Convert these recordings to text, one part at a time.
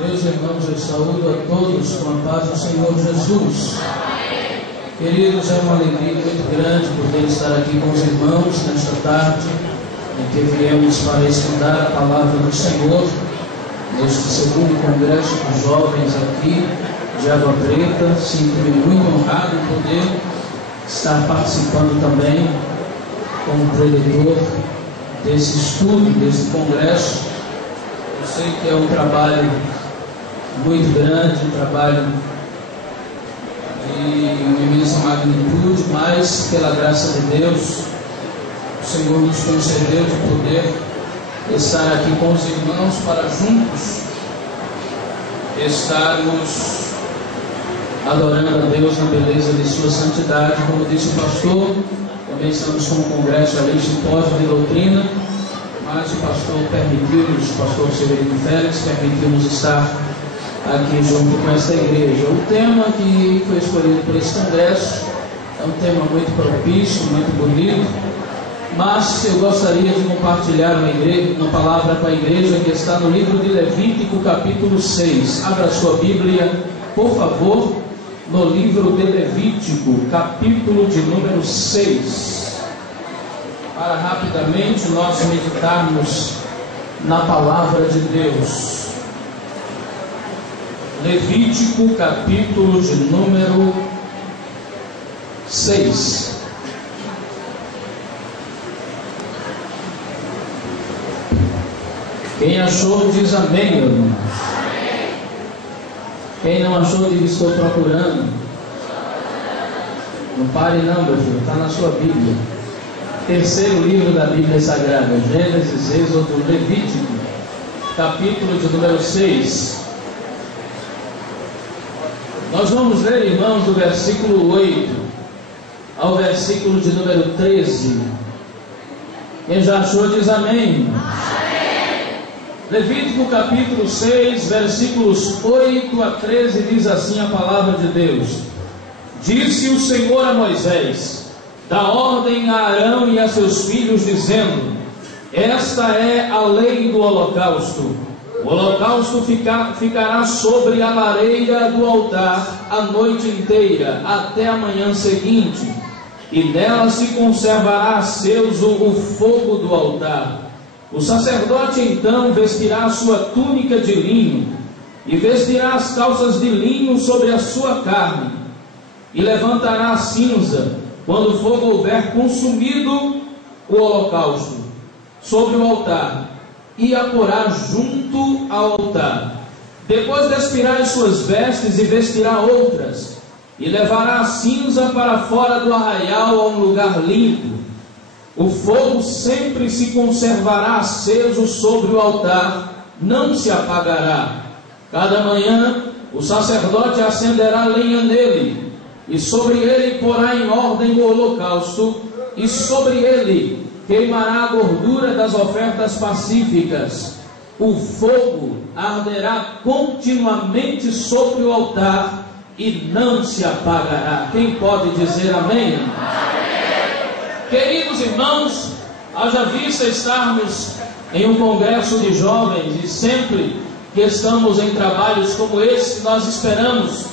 Meus irmãos, eu saúdo a todos com a paz do Senhor Jesus. Queridos, é uma alegria muito grande poder estar aqui com os irmãos nesta tarde, em que viemos para estudar a palavra do Senhor, neste segundo congresso dos jovens aqui de Água Preta. Sinto-me muito honrado em poder estar participando também como preletor desse estudo, desse congresso. Eu sei que é um trabalho muito grande, um trabalho de uma imensa magnitude, mas pela graça de Deus, o Senhor nos concedeu de poder estar aqui com os irmãos para juntos estarmos adorando a Deus na beleza de sua santidade. Como disse o pastor, também estamos com um congresso ali, simpósio de doutrina, mas o pastor permitiu-nos, o pastor Severino Félix permitiu-nos estar aqui junto com esta igreja. O tema que foi escolhido por esse congresso é um tema muito propício, muito bonito, mas eu gostaria de compartilhar uma palavra com a igreja que está no livro de Levítico, capítulo 6. Abra sua Bíblia, por favor, no livro de Levítico, capítulo de número 6, para rapidamente nós meditarmos na palavra de Deus. Levítico, capítulo de número 6. Quem achou diz amém, meu irmão. Quem não achou diz estou procurando. Não pare não, meu filho, está na sua Bíblia. Terceiro livro da Bíblia Sagrada, Gênesis, Êxodo, Levítico, capítulo de número 6. Nós vamos ler, irmãos, do versículo 8 ao versículo de número 13. Quem já achou diz amém. Levítico capítulo 6, versículos 8 a 13, diz assim a palavra de Deus: Disse o Senhor a Moisés: Dá ordem a Arão e a seus filhos, dizendo: Esta é a lei do holocausto. O holocausto ficará sobre a lareira do altar a noite inteira, até a manhã seguinte, e nela se conservará aceso o fogo do altar. O sacerdote então vestirá a sua túnica de linho, e vestirá as calças de linho sobre a sua carne, e levantará a cinza, quando o fogo houver consumido o holocausto, sobre o altar, e a porá junto ao altar. Depois despirá as suas vestes e vestirá outras, e levará a cinza para fora do arraial a um lugar limpo. O fogo sempre se conservará aceso sobre o altar, não se apagará. Cada manhã o sacerdote acenderá lenha nele, e sobre ele porá em ordem o holocausto, e sobre ele queimará a gordura das ofertas pacíficas. O fogo arderá continuamente sobre o altar e não se apagará. Quem pode dizer amém? Queridos irmãos, haja vista estarmos em um congresso de jovens, e sempre que estamos em trabalhos como esse, nós esperamos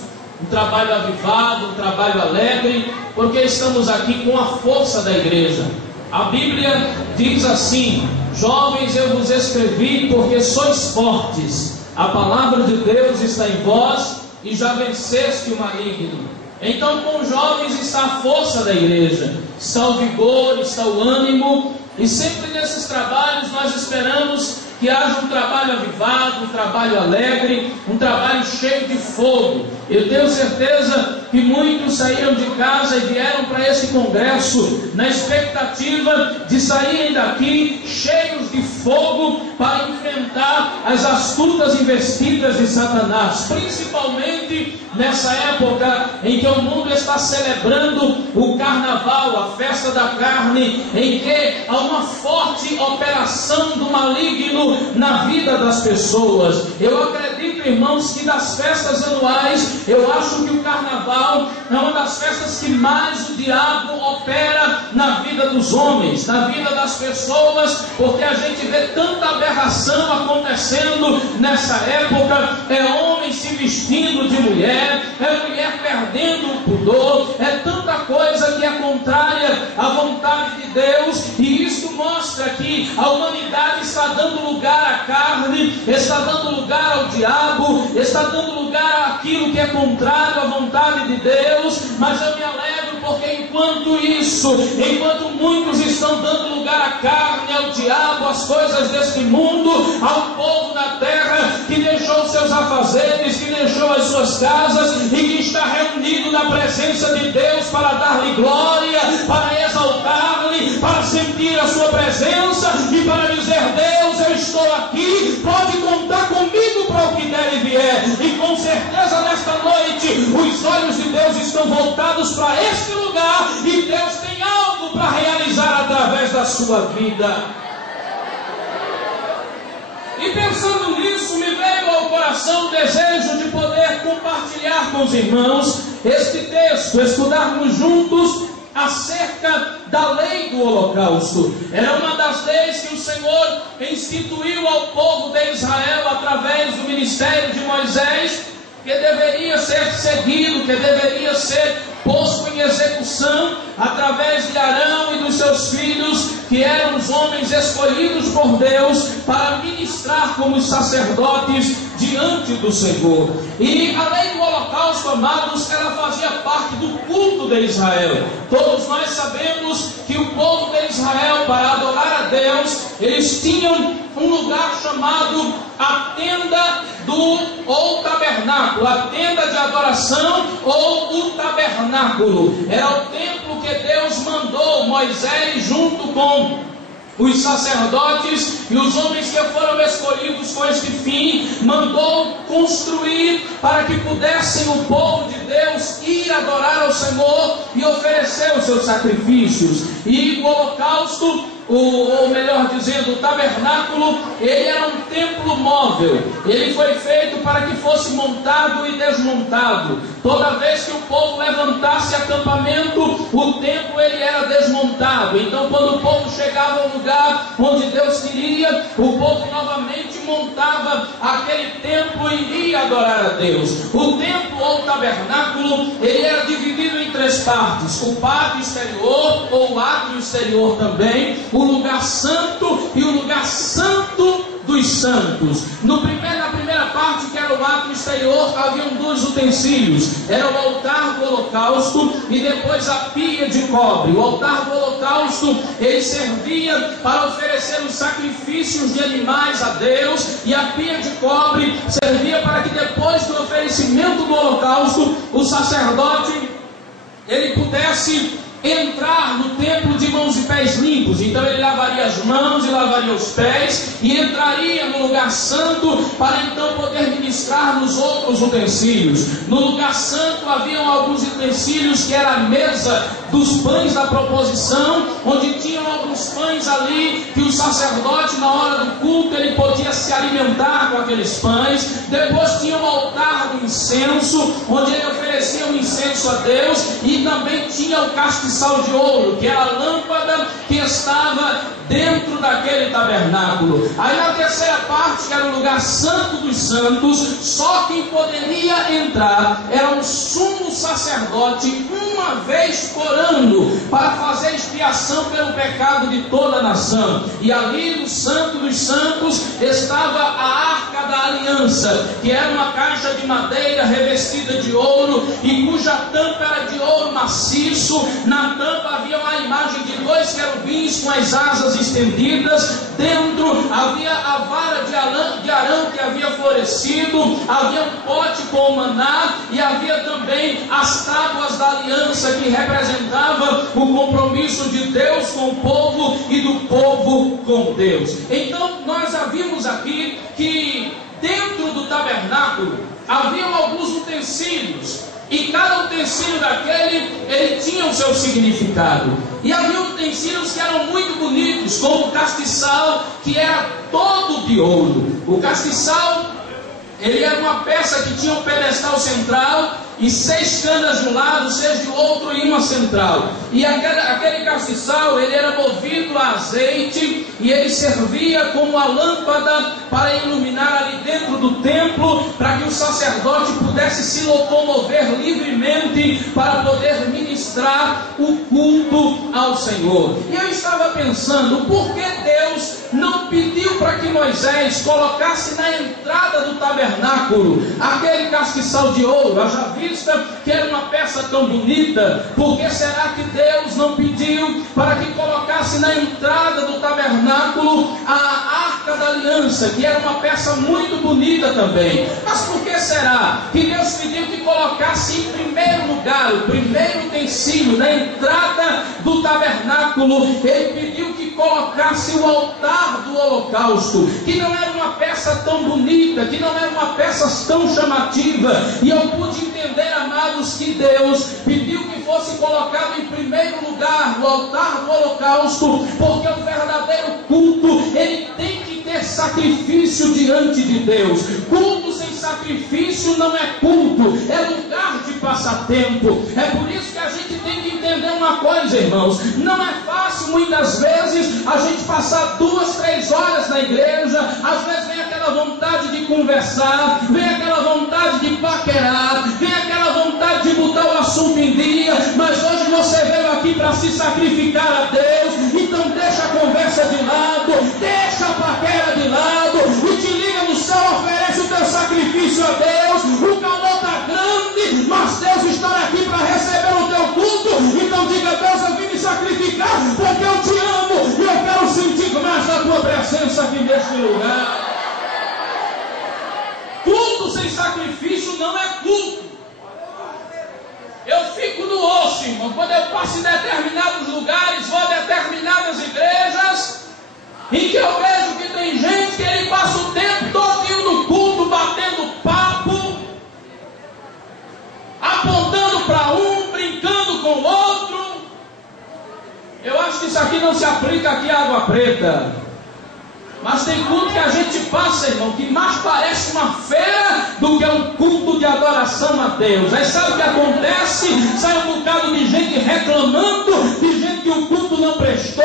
um trabalho avivado, um trabalho alegre, porque estamos aqui com a força da igreja. A Bíblia diz assim: Jovens, eu vos escrevi porque sois fortes, a palavra de Deus está em vós e já venceste o maligno. Então, com os jovens está a força da igreja, está o vigor, está o ânimo, e sempre nesses trabalhos nós esperamos que haja um trabalho avivado, um trabalho alegre, um trabalho cheio de fogo. Eu tenho certeza que muitos saíram de casa e vieram para esse congresso na expectativa de saírem daqui cheios de fogo para enfrentar as astutas investidas de Satanás, principalmente nessa época em que o mundo está celebrando o carnaval, a festa da carne, em que há uma forte existe operação do maligno na vida das pessoas. Eu acredito, irmãos, que das festas anuais, eu acho que o carnaval é uma das festas que mais o diabo opera na vida dos homens, na vida das pessoas, porque a gente vê tanta aberração acontecendo nessa época. É homem se vestindo de mulher, é mulher perdendo o pudor, é tanta coisa que é contrária à vontade de Deus, e isso mostra que a humanidade está dando lugar à carne, está dando lugar ao diabo, está dando lugar àquilo que é contrário à vontade de Deus. Mas eu me alegro, porque enquanto muitos estão dando lugar à carne, ao diabo, às coisas deste mundo, ao povo da terra que deixou seus afazeres, que deixou as suas casas e que está reunido na presença de Deus para dar-lhe glória, para exaltar-lhe, para sentir a sua presença e para dizer: Deus, eu estou aqui, pode contar comigo para o que der e vier. E com certeza nesta noite os olhos de Deus estão voltados para este lugar, e Deus tem algo para realizar através da sua vida. E pensando nisso, me veio ao coração o desejo de poder compartilhar com os irmãos este texto, estudarmos juntos acerca da lei do holocausto. Era uma das leis que o Senhor instituiu ao povo de Israel através do ministério de Moisés, que deveria ser seguido, que deveria ser posto em execução através de Arão e dos seus filhos, que eram os homens escolhidos por Deus para ministrar como sacerdotes diante do Senhor. E a lei do holocausto, amados, ela fazia parte do culto de Israel. Todos nós sabemos que o povo de Israel, para adorar a Deus, eles tinham um lugar chamado a tenda ou tabernáculo, a tenda de adoração ou o tabernáculo. Era o templo que Deus mandou Moisés, junto com os sacerdotes e os homens que foram escolhidos com este fim, mandou construir para que pudessem o povo de Deus ir adorar ao Senhor e oferecer os seus sacrifícios. E o holocausto, ou melhor dizendo, o tabernáculo, ele era um templo móvel. Ele foi feito para que fosse montado e desmontado. Toda vez que o povo levantasse acampamento, o templo ele era desmontado. Então, quando o povo chegava ao lugar onde Deus queria, o povo novamente montava aquele templo e iria adorar a Deus. O templo ou tabernáculo, ele era dividido em três partes: o pátio exterior, ou o átrio exterior também, o lugar santo e o lugar santo dos santos. Na primeira parte, que era o átrio exterior, haviam dois utensílios: era o altar do holocausto e depois a pia de cobre. O altar do holocausto, ele servia para oferecer os sacrifícios de animais a Deus, e a pia de cobre servia para que depois do oferecimento do holocausto, o sacerdote ele pudesse entrar no templo de mãos e pés limpos. Então ele lavaria as mãos e lavaria os pés e entraria no lugar santo para então poder ministrar nos outros utensílios. No lugar santo haviam alguns utensílios, que era a mesa dos pães da proposição, onde tinham alguns pães ali que o sacerdote, na hora do culto, ele podia se alimentar com aqueles pães. Depois tinha o altar do incenso, onde ele oferecia o incenso a Deus, e também tinha o castiçal de ouro, que era a lâmpada que estava dentro daquele tabernáculo. Aí na terceira parte, que era o lugar santo dos santos, só quem poderia entrar era um sumo sacerdote uma vez por ano, para fazer expiação pelo pecado de toda a nação. E ali no santo dos santos estava a arca da aliança, que era uma caixa de madeira revestida de ouro, e cuja tampa era de ouro maciço. Na tampa havia uma imagem de dois querubins com as asas estendidas. Dentro havia a vara de Arão que havia florescido, havia um pote com o maná, e havia também as tábuas da aliança, que representava o compromisso de Deus com o povo e do povo com Deus. Então nós vimos aqui que dentro do tabernáculo haviam alguns utensílios, e cada utensílio daquele, ele tinha o seu significado. E havia utensílios que eram muito bonitos, como o castiçal, que era todo de ouro. O castiçal, ele era uma peça que tinha um pedestal central e 6 canas de um lado, 6 do outro e uma central. E aquele castiçal, ele era movido a azeite e ele servia como a lâmpada para iluminar ali dentro do templo, para que o sacerdote pudesse se locomover livremente para poder ministrar o culto ao Senhor. E eu estava pensando, por que Deus não pediu para que Moisés colocasse na entrada do tabernáculo aquele castiçal de ouro, haja vista que era uma peça tão bonita? Por que será que Deus não pediu para que colocasse na entrada do tabernáculo a Arca da Aliança, que era uma peça muito bonita também? Mas por que será que Deus pediu que colocasse em primeiro lugar, o primeiro utensílio na entrada do tabernáculo? Ele pediu que colocasse o altar do holocausto, que não era uma peça tão bonita, que não era uma peça tão chamativa. E eu pude entender, amados, que Deus pediu que fosse colocado em primeiro lugar o altar do holocausto, porque o verdadeiro culto, ele tem que ter sacrifício diante de Deus. Culto sem sacrifício não é culto, é lugar de passatempo. É por isso que a gente tem que entender uma coisa, irmãos: não é fácil muitas vezes a gente passar 2, 3 horas na igreja. Às vezes vem aquela vontade de conversar, vem aquela vontade de paquerar, vem aquela vontade de botar o assunto em dia, mas hoje você veio aqui para se sacrificar a Deus. Então deixa a conversa de lado, deixa a paquera de lado e te liga no céu, oferece o teu sacrifício a Deus. O calor está grande, mas Deus está aqui para receber o teu culto. Então diga: Deus, eu vim me sacrificar porque eu te amo e eu quero sentir mais da tua presença aqui neste lugar. Culto sem sacrifício não é culto. Eu fico no osso, irmão, quando eu passo em determinados lugares, vou a determinadas igrejas, em que eu vejo que tem gente que ele passa o tempo todo no culto, batendo papo, apontando para um, brincando com o outro. Eu acho que isso aqui não se aplica aqui à Água Preta. Mas tem culto que a gente passa, irmão, que mais parece uma feira do que um culto de adoração a Deus. Aí sabe o que acontece? Sai um bocado de gente reclamando, de gente que o culto não prestou,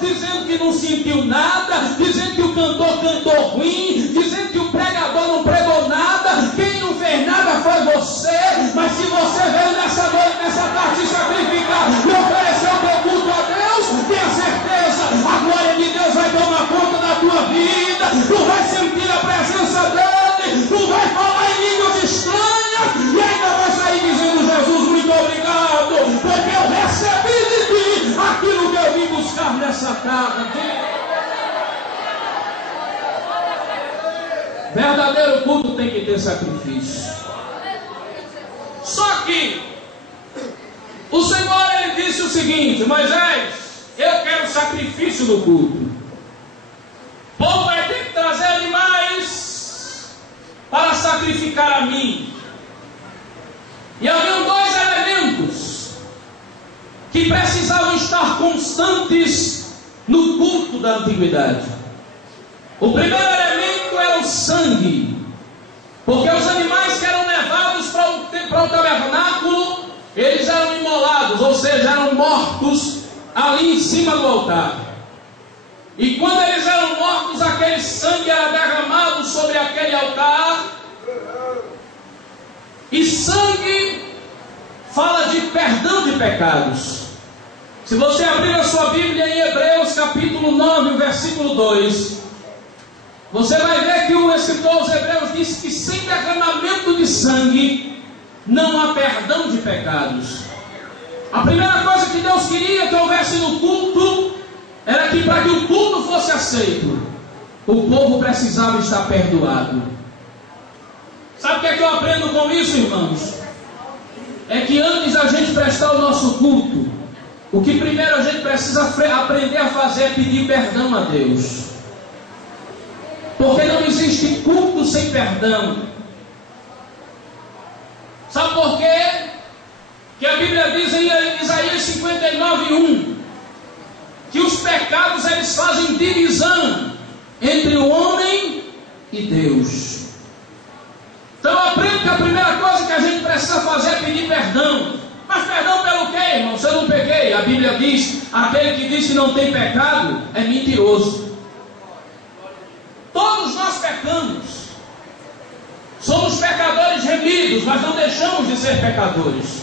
dizendo que não sentiu nada, dizendo que o cantor cantou ruim, dizendo que o pregador não pregou nada. Quem não fez nada foi você. Mas se você veio nessa noite, nessa tarde, se sacrificar e oferecer o teu culto a Deus, tenha certeza, a glória de Deus vai tomar conta da tua vida. Tu vai sentir a presença dele, tu vai falar em línguas estranhas e ainda vai sair dizendo: Jesus, muito obrigado, porque eu recebi de ti aquilo que eu vim buscar nessa tarde. Verdadeiro culto tem que ter sacrifício. Só que o Senhor, ele disse o seguinte: Moisés, eu quero sacrifício no culto. O povo vai ter que trazer animais para sacrificar a mim. E havia 2 elementos que precisavam estar constantes no culto da antiguidade. O primeiro elemento era o sangue, porque os animais que eram levados para o tabernáculo, eles eram imolados, ou seja, eram mortos ali em cima do altar. E quando eles eram mortos, aquele sangue era derramado sobre aquele altar. E sangue fala de perdão de pecados. Se você abrir a sua Bíblia em Hebreus capítulo 9, o versículo 2, você vai ver que o escritor aos Hebreus disse que sem derramamento de sangue não há perdão de pecados. A primeira coisa que Deus queria que houvesse no culto era que, para que o culto fosse aceito, o povo precisava estar perdoado. Sabe o que é que eu aprendo com isso, irmãos? É que antes da gente prestar o nosso culto, o que primeiro a gente precisa aprender a fazer é pedir perdão a Deus. Porque não existe culto sem perdão. Sabe por quê? Que a Bíblia diz em Isaías 59:1 que os pecados eles fazem divisão entre o homem e Deus. Então eu aprendo que a primeira coisa que a gente precisa fazer é pedir perdão. Mas perdão pelo quê, irmão? Se eu não peguei, a Bíblia diz: aquele que diz que não tem pecado é mentiroso. Todos nós pecamos. Somos pecadores remidos, mas não deixamos de ser pecadores.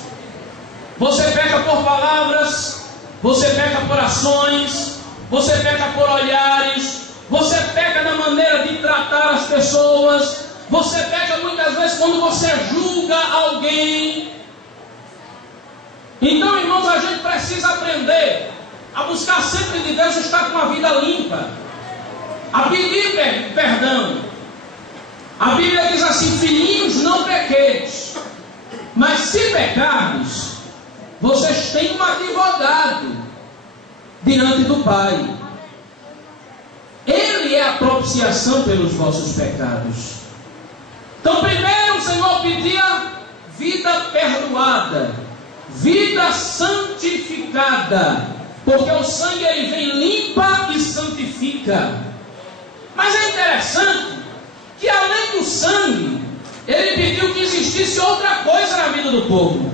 Você peca por palavras, você peca por ações, você peca por olhares, você peca na maneira de tratar as pessoas, você peca muitas vezes quando você julga alguém. Então, irmãos, a gente precisa aprender a buscar sempre de Deus estar com a vida limpa, a pedir perdão. A Bíblia diz assim: filhinhos, não pequeis, mas se pecardes, vocês têm um advogado diante do Pai. Ele é a propiciação pelos vossos pecados. Então, primeiro o Senhor pedia vida perdoada, vida santificada, porque o sangue ele vem limpa e santifica. Mas é interessante que além do sangue, ele pediu que existisse outra coisa na vida do povo.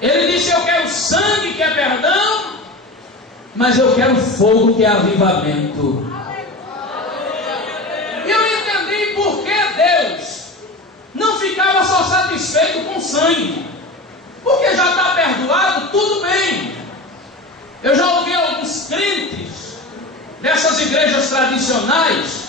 Ele disse: eu quero sangue, que é perdão, mas eu quero fogo, que é avivamento. E eu entendi por que Deus não ficava só satisfeito com sangue. Porque já está perdoado, tudo bem. Eu já ouvi alguns crentes dessas igrejas tradicionais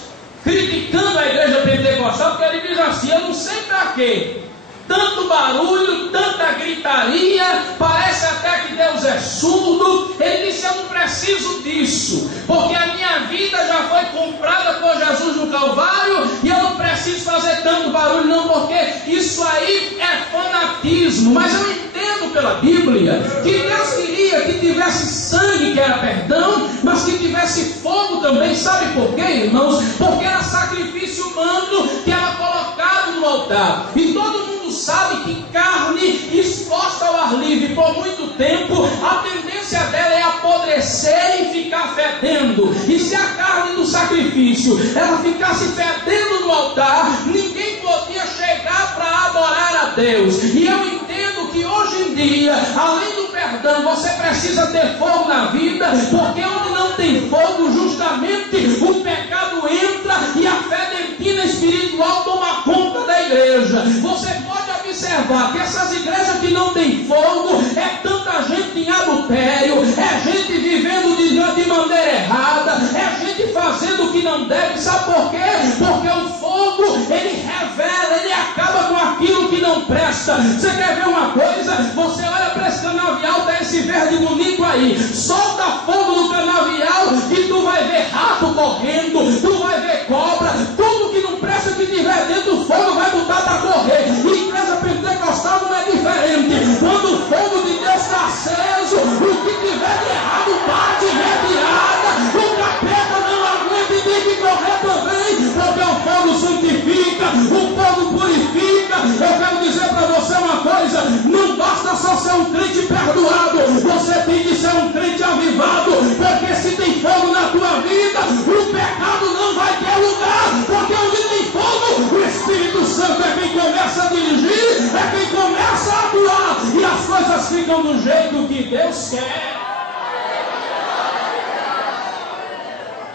criticando a igreja pentecostal, porque ele diz assim: eu não sei para quê tanto barulho, tanta gritaria, parece até que Deus é surdo. Ele disse: eu não preciso disso, porque a minha vida já foi comprada por Jesus no Calvário, e eu não preciso fazer tanto barulho não, porque isso aí é fanatismo. Mas eu entendo pela Bíblia que Deus queria que tivesse sangue, que era perdão, mas que tivesse fogo também. Sabe por quê, irmãos? Porque era sacrifício humano que era colocado no altar, e todo mundo sabe que carne exposta ao ar livre por muito tempo, a tendência dela é apodrecer e ficar fedendo. E se a carne do sacrifício ela ficasse fedendo no altar, ninguém podia chegar para adorar a Deus. E eu entendo que hoje em dia, além do perdão, você precisa ter fogo na vida, porque onde não tem fogo, justamente o pecado entra e a fedentina espiritual toma conta da igreja. Você pode observar que essas igrejas que não tem fogo, é tanta gente em adultério, é gente vivendo de maneira errada, é gente fazendo o que não deve. Sabe por quê? Porque o fogo, ele revela, ele acaba com aquilo que não presta. Você quer ver uma coisa? Você olha para esse canavial, tá esse verde bonito aí, solta fogo no canavial e tu vai ver rato correndo, tu vai ver cobra, tudo que não presta que tiver dentro do fogo vai botar para correr. E igreja pentecostal não é diferente. Quando o fogo de Deus está aceso, o que tiver de errado bate revirada, o capeta não aguenta e tem que correr também, porque o fogo santifica, o fogo purifica. Eu quero dizer para você uma coisa: não basta só ser um crente perdoado, você tem que ser um crente avivado, porque se tem fogo na tua vida, o pecado não vai ter lugar, porque onde tem fogo, o Espírito Santo é quem começa a dirigir, é quem começa a atuar, e as coisas ficam do jeito que Deus quer.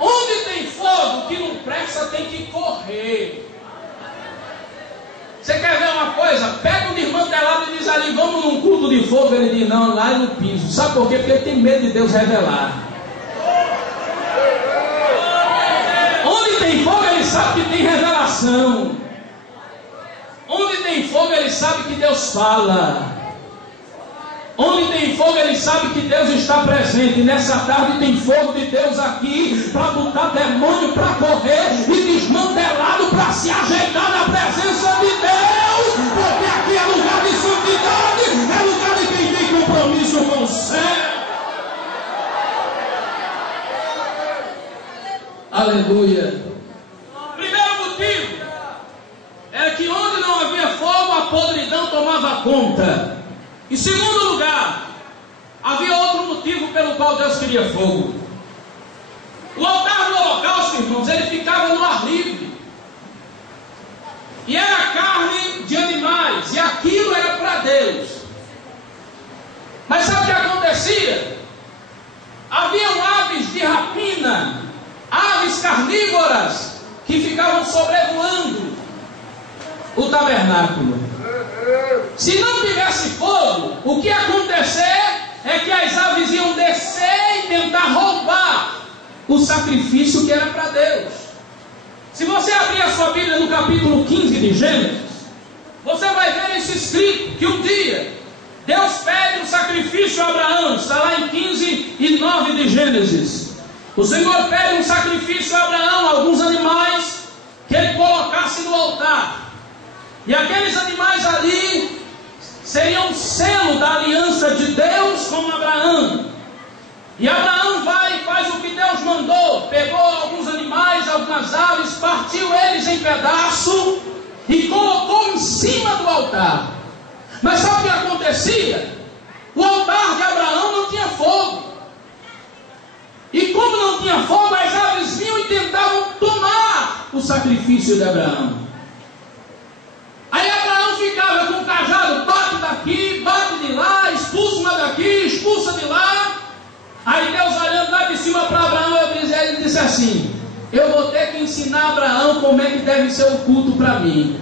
Onde tem fogo que não presta, tem que correr. Você quer ver uma coisa? Pega um desmantelado e diz ali: vamos num culto de fogo. Ele diz: não, lá é no piso. Sabe por quê? Porque ele tem medo de Deus revelar. Onde tem fogo, ele sabe que tem revelação. Onde tem fogo, ele sabe que Deus fala. Onde tem fogo, ele sabe que Deus está presente. E nessa tarde tem fogo de Deus aqui para botar demônio para correr e desmantelado para se ajeitar na presença de Deus. Porque aqui é lugar de santidade, é lugar de quem tem compromisso com o céu. Aleluia. Primeiro motivo é que onde não havia fogo, a podridão tomava conta. Em segundo lugar, havia outro motivo pelo qual Deus queria fogo. O altar do holocausto, irmãos, ele ficava no ar livre. E era carne de animais, e aquilo era para Deus. Mas sabe o que acontecia? Haviam aves de rapina, aves carnívoras, que ficavam sobrevoando o tabernáculo. Se não tivesse fogo, o que ia acontecer é que as aves iam descer e tentar roubar o sacrifício que era para Deus. Se você abrir a sua Bíblia no capítulo 15 de Gênesis, você vai ver isso escrito, que um dia Deus pede um sacrifício a Abraão. Está lá em 15 e 9 de Gênesis. O Senhor pede um sacrifício a Abraão, alguns animais que ele colocasse no altar. E aqueles animais ali seriam um selo da aliança de Deus com Abraão. E Abraão vai e faz o que Deus mandou. Pegou alguns animais, algumas aves, partiu eles em pedaço e colocou em cima do altar. Mas sabe o que acontecia? O altar de Abraão não tinha fogo. E como não tinha fogo, as aves vinham e tentavam tomar o sacrifício de Abraão. Aí Abraão ficava com o cajado, bate daqui, bate de lá, expulsa uma daqui, expulsa de lá. Aí Deus olhando lá de cima para Abraão, ele disse assim: eu vou ter que ensinar Abraão como é que deve ser o culto para mim.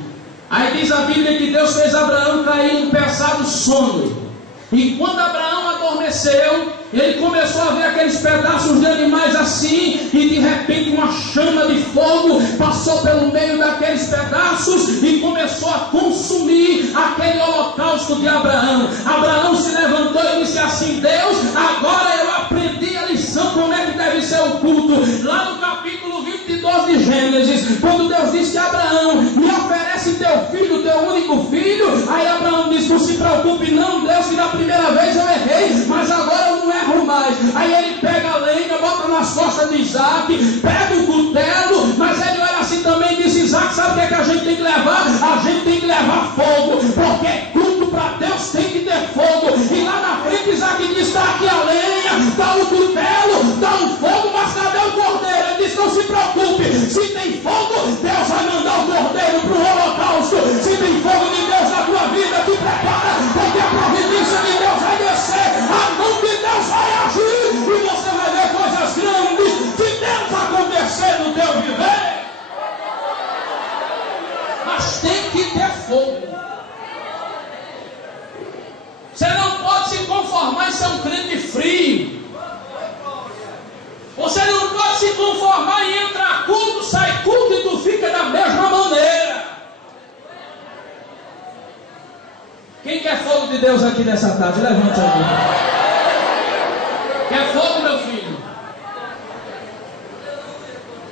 Aí diz a Bíblia que Deus fez Abraão cair num pesado sono. E quando Abraão adormeceu, ele começou a ver aqueles pedaços de animais assim, e de repente uma chama de fogo passou pelo meio daqueles pedaços e começou a consumir aquele holocausto de Abraão. Abraão se levantou e disse assim: Deus, agora eu aprendi a lição como é que deve ser o culto. Lá no capítulo 22 de Gênesis, quando Deus disse a Abraão: me oferece teu filho, teu único filho. Aí Abraão disse: não se preocupe não, Deus, que da primeira vez eu errei, mas agora eu não erro mais. Aí ele pega a lenha, bota nas costas de Isaac, pega o cutelo, mas ele olha assim também e diz: Isaac, sabe o que é que a gente tem que levar? A gente tem que levar fogo, porque culto para Deus tem que ter fogo. E lá na frente Isaac diz: está aqui a lenha, está o cutelo, está o fogo, mas cadê o cordeiro? Ele diz: não se preocupe, se tem fogo, Deus vai mandar o cordeiro para o holocausto. Se tem fogo de Deus na tua vida, te prepara, porque a providência de Deus vai descer, a mão de Deus vai agir, e você vai ver coisas grandes de Deus acontecer no teu viver. Mas tem que ter fogo. Você não pode se conformar em ser um crente frio. Você não pode se conformar em entrar culto, sai culto e tu fica da mesma maneira. Quem quer fogo de Deus aqui nessa tarde? Levante a mão. Quer fogo, meu filho?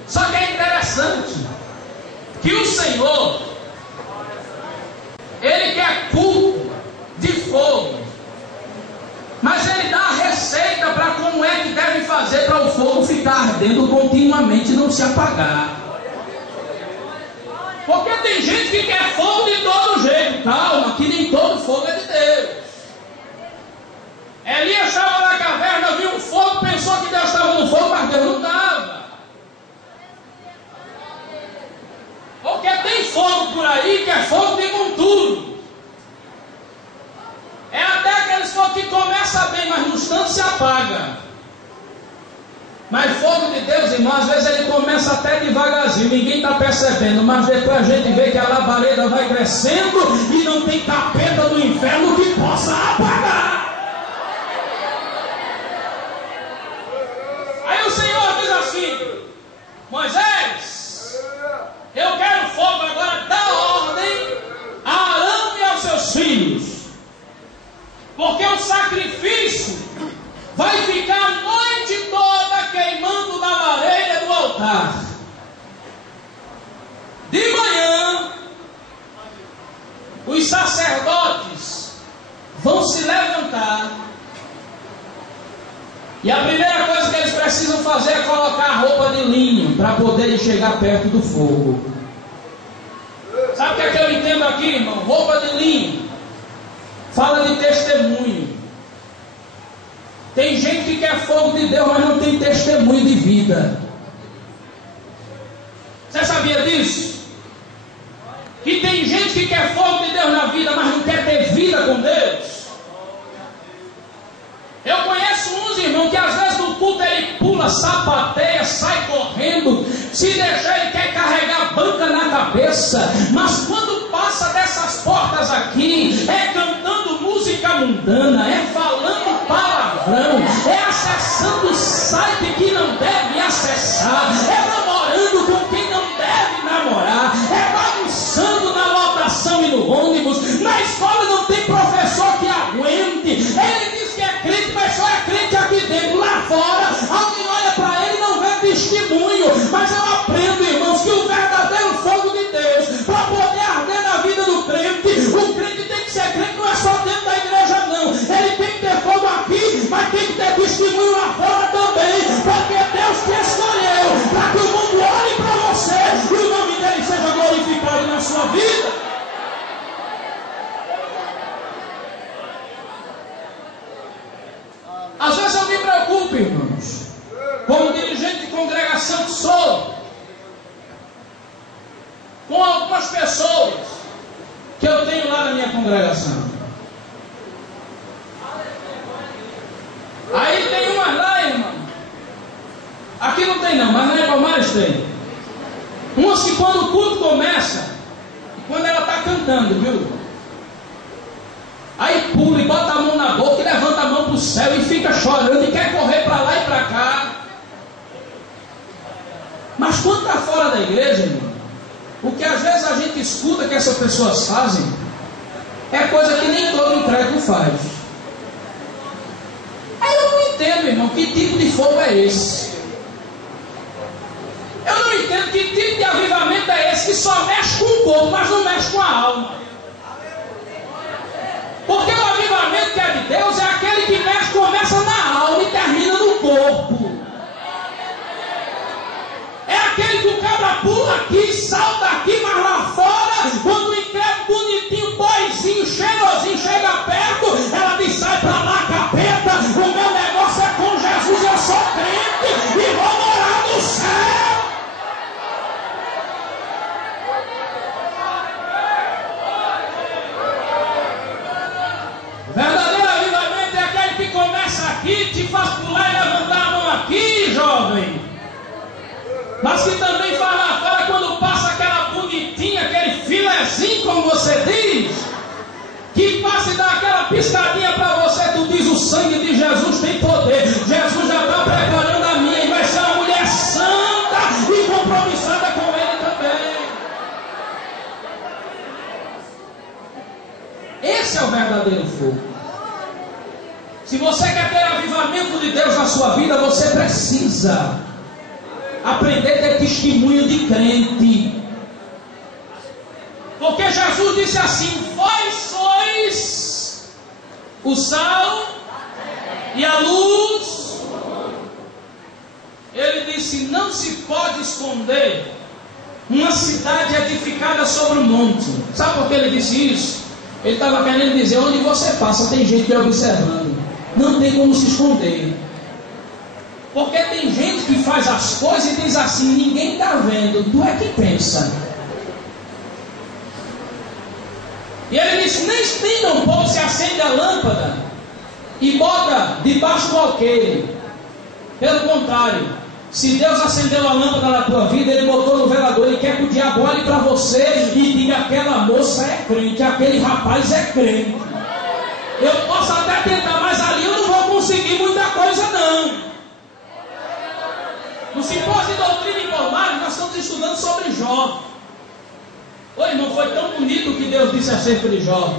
Só que é interessante que o Senhor, Ele quer culto de fogo, mas Ele dá a receita para como é que deve fazer para o fogo ficar ardendo continuamente e não se apagar. Porque tem gente que quer fogo de todo jeito. Calma, que nem todo fogo é de Deus. Elias estava na caverna, viu um fogo, pensou que Deus estava no fogo, mas Deus não estava. Porque tem fogo por aí que é fogo de monturo. É até aqueles fogos que começam bem, mas no instante se apaga. Mas fogo de Deus, irmão, às vezes ele começa até devagarzinho, ninguém está percebendo, mas depois a gente vê que a labareda vai crescendo e não tem capeta do inferno que possa apagar. Aí o Senhor diz assim: Moisés, eu quero fogo agora, dá ordem a Arão e aos seus filhos, porque o sacrifício vai ficar a noite toda queimando na lareira do altar. De manhã, os sacerdotes vão se levantar, e a primeira coisa que eles precisam fazer é colocar a roupa de linho para poderem chegar perto do fogo. Sabe o que é que eu entendo aqui, irmão? Roupa de linho fala de testemunho. Tem gente que quer fogo de Deus, mas não tem testemunho de vida. sabia disso? Que tem gente que quer fogo de Deus na vida, mas não quer ter vida com Deus. Eu conheço uns irmãos que às vezes no culto ele pula, sapateia, sai correndo, se deixar ele quer carregar banca na cabeça, mas quando passa dessas portas aqui, é cantando música mundana, é falando palavrão, é acessando o site que não deve acessar, é namorando com quem não deve namorar, é bagunçando na lotação e no ônibus, na escola não tem professor que aguente, ele diz que é crente, mas só é crente aqui dentro, lá fora, alguém olha para ele e não vê testemunho, mas eu aprendo, irmãos, que o verdadeiro fogo de Deus, para poder arder na vida do crente, o crente tem que ser crente, não é só dentro da igreja não, ele tem que ter fogo aqui, mas tem que ter testemunho lá fora também, porque Deus te escolheu, para que o mundo olhe para você, e o nome dele seja glorificado na sua vida. Às vezes eu me preocupo, irmãos, como dirigente de congregação que sou, com algumas pessoas que eu tenho lá na minha congregação. Aí tem umas lá, irmão, aqui não tem não, mas na Palmares tem. Umas que quando o culto começa, quando ela está cantando, viu? Aí pula e bota a mão na boca e levanta a mão para o céu e fica chorando e quer correr para lá e para cá. Mas quando está fora da igreja, irmão, o que às vezes a gente escuta que essas pessoas fazem é coisa que nem todo incrédulo faz. Aí eu não entendo, irmão, que tipo de fogo é esse? Eu não entendo que tipo de avivamento é esse que só mexe com o corpo, mas não mexe com a alma. Porque o avivamento que é de Deus é aquele que mexe, começa na alma e termina no corpo. É aquele que o cabra pula aqui, salta aqui, mas lá fora, quando o incrédulo bonitinho, boizinho, cheirosinho chega perto, ela diz: sai pra lá, capeta, o meu negócio é com Jesus, eu sou crente e vou morar no céu. Verdadeiro avivamento é aquele que começa aqui, te faz pular e levantar a mão aqui, jovem. Mas que também faz lá fora quando passa aquela bonitinha, aquele filezinho, como você diz, que passa e dá aquela piscadinha para você, tu diz: o sangue de Jesus tem poder. Jesus já está preparando a minha e vai ser uma mulher santa e compromissada com ele também. Esse é o verdadeiro fogo. Se você quer ter avivamento de Deus na sua vida, você precisa aprender a ter testemunho de crente. Porque Jesus disse assim: vós sois o sal e a luz. Ele disse: não se pode esconder uma cidade edificada sobre um monte. Sabe por que ele disse isso? Ele estava querendo dizer: onde você passa tem gente observando, não tem como se esconder. Porque tem gente que faz as coisas e diz assim: ninguém está vendo, tu é que pensa. E ele disse: nem tampouco se acende a lâmpada e bota debaixo do alqueire. Pelo contrário, se Deus acendeu a lâmpada na tua vida, Ele botou no velador, Ele quer que o diabo olhe para você e diga: aquela moça é crente, aquele rapaz é crente. Eu posso até tentar, mas ali eu não vou conseguir muita coisa não. No simpósio de doutrina em Palmares, nós estamos estudando sobre Jó. Oi, irmão, foi tão bonito o que Deus disse acerca de Jó.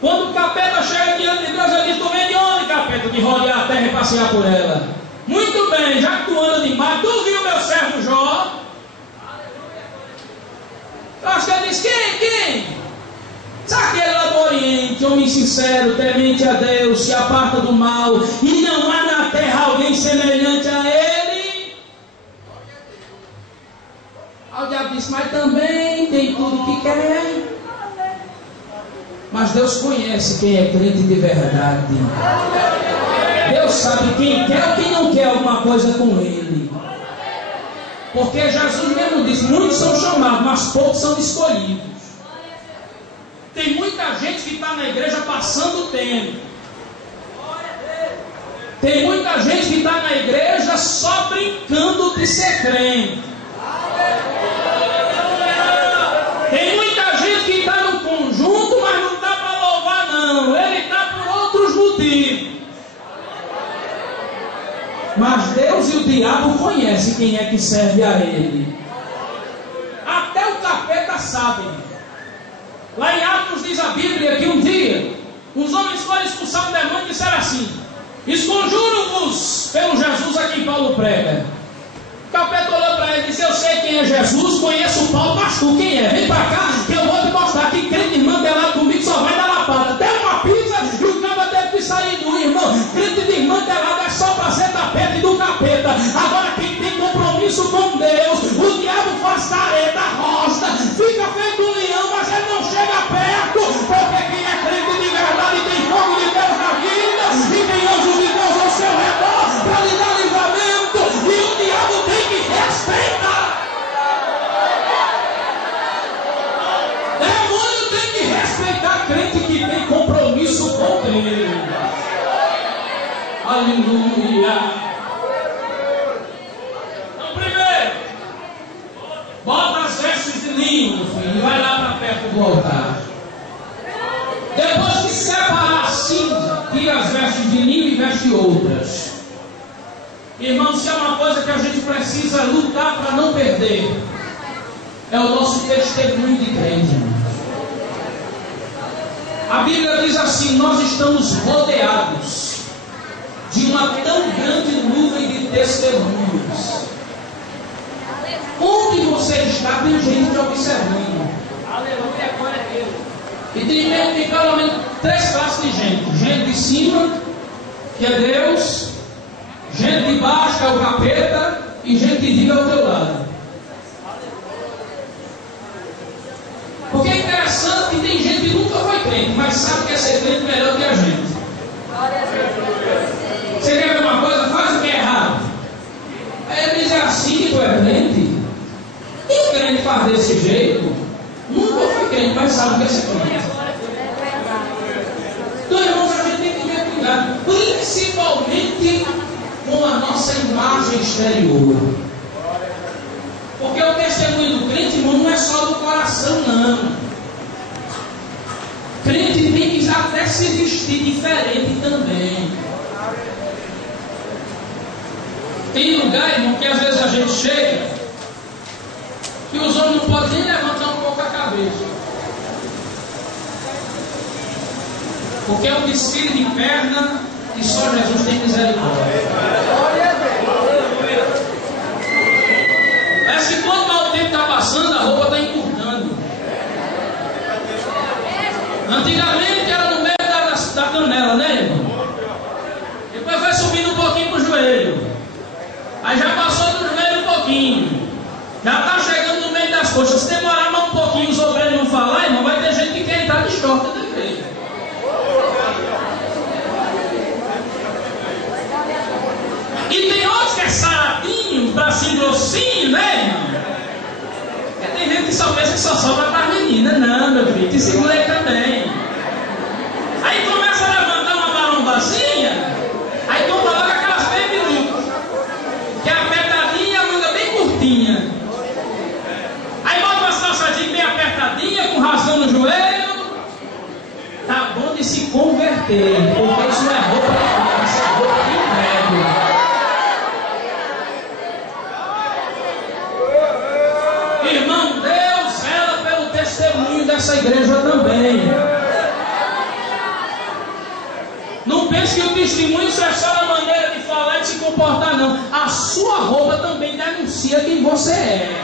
Quando o capeta chega diante de Deus, ele diz: tu vem de onde, capeta? De rodear a terra e passear por ela. Muito bem, já que tu anda de mar, tu viu meu servo Jó? Eu acho que ele disse: quem? Sabe aquele lá do Oriente, homem sincero, temente a Deus, se aparta do mal, e não há na terra alguém semelhante a ele? Aí o diabo disse: mas também tem tudo que quer. Mas Deus conhece quem é crente de verdade. Deus sabe quem quer ou quem não quer alguma coisa com Ele. Porque Jesus mesmo disse: muitos são chamados, mas poucos são escolhidos. Tem muita gente que está na igreja passando tempo. Tem muita gente que está na igreja só brincando de ser crente. Tem muita gente que está no conjunto, mas não está para louvar não. Ele está por outros motivos. Mas Deus e o diabo conhecem quem é que serve a ele. Até o capeta sabe. Lá em Atos diz a Bíblia que um dia os homens foram expulsar um demônio e disseram assim: esconjuro-vos pelo Jesus a quem Paulo prega. O capeta olhou para ele e disse: eu sei quem é Jesus, conheço o Paulo, mas tu quem é? Vem para cá que eu vou te mostrar que crente irmão lá comigo só vai dar lapada. Tem uma pizza e o cara deve que sair do irmão. Crente de irmã telada é só para ser tapete do capeta. Agora quem tem compromisso com Deus, o diabo faz careta, rosta, fica feito um leão, mas ele não chega perto. Porque quem é crente de verdade tem fogo de Deus na vida e tem anjos de Deus ao seu redor para lhe dar livramento. E o diabo tem que respeitar. Demônio tem que respeitar crente que tem compromisso com Deus. Aleluia. Então, primeiro, bota as vestes de linho, filho, e vai lá para perto do altar. Depois que separar a cinza, tira as vestes de linho e veste outras. Irmãos, se é uma coisa que a gente precisa lutar para não perder, é o nosso testemunho de crente. A Bíblia diz assim: nós estamos rodeados de uma tão grande nuvem de testemunhos. Onde você está, tem gente te observando. Aleluia, glória a Deus. E tem pelo menos 3 classes de gente: gente de cima, que é Deus; gente de baixo, que é o capeta; e gente que vive ao teu lado. Porque é interessante que tem gente que nunca foi crente, mas sabe que é ser crente melhor que a gente. Você quer ver uma coisa? Faz o que é errado. Aí ele diz assim que tu é crente. E o crente faz desse jeito? Nunca foi crente, mas sabe que é ser crente. Então, irmãos, a gente tem que ter cuidado, principalmente com a nossa imagem exterior. Porque o testemunho do crente, irmão, não é só do coração, não. Crente tem que até se vestir diferente também. Tem lugar, irmão, que às vezes a gente chega que os homens não podem nem levantar um pouco a cabeça. Porque é um desfile de perna e só Jesus tem misericórdia. Parece que quanto mais o tempo está passando, a roupa está encurtando. Antigamente era no meio da canela, né, irmão? Depois vai subindo um pouquinho para o joelho. Aí já passou do joelho um pouquinho. Já está chegando no meio das coxas. Se demorar mais um pouquinho os obreiros não falar, irmão, vai ter gente que quer entrar de short da igreja. E tem outros que é saradinho, bracinho grossinho, né, irmão? Porque tem gente que só pensa que só sobra para as meninas. Não, meu filho, te segura aí também. Aí começa a levantar uma marombazinha, aí compra logo aquelas baby look, que é apertadinha e a manga bem curtinha. Aí bota umas calçadinhas bem apertadinha, com rasgão no joelho. Tá bom de se converter, porque isso não é roupa de fora, isso é roupa de inverno. Irmão, Deus zela pelo testemunho dessa igreja também. Não pense que o testemunho é só a maneira de falar e de se comportar, não. A sua roupa também denuncia quem você é.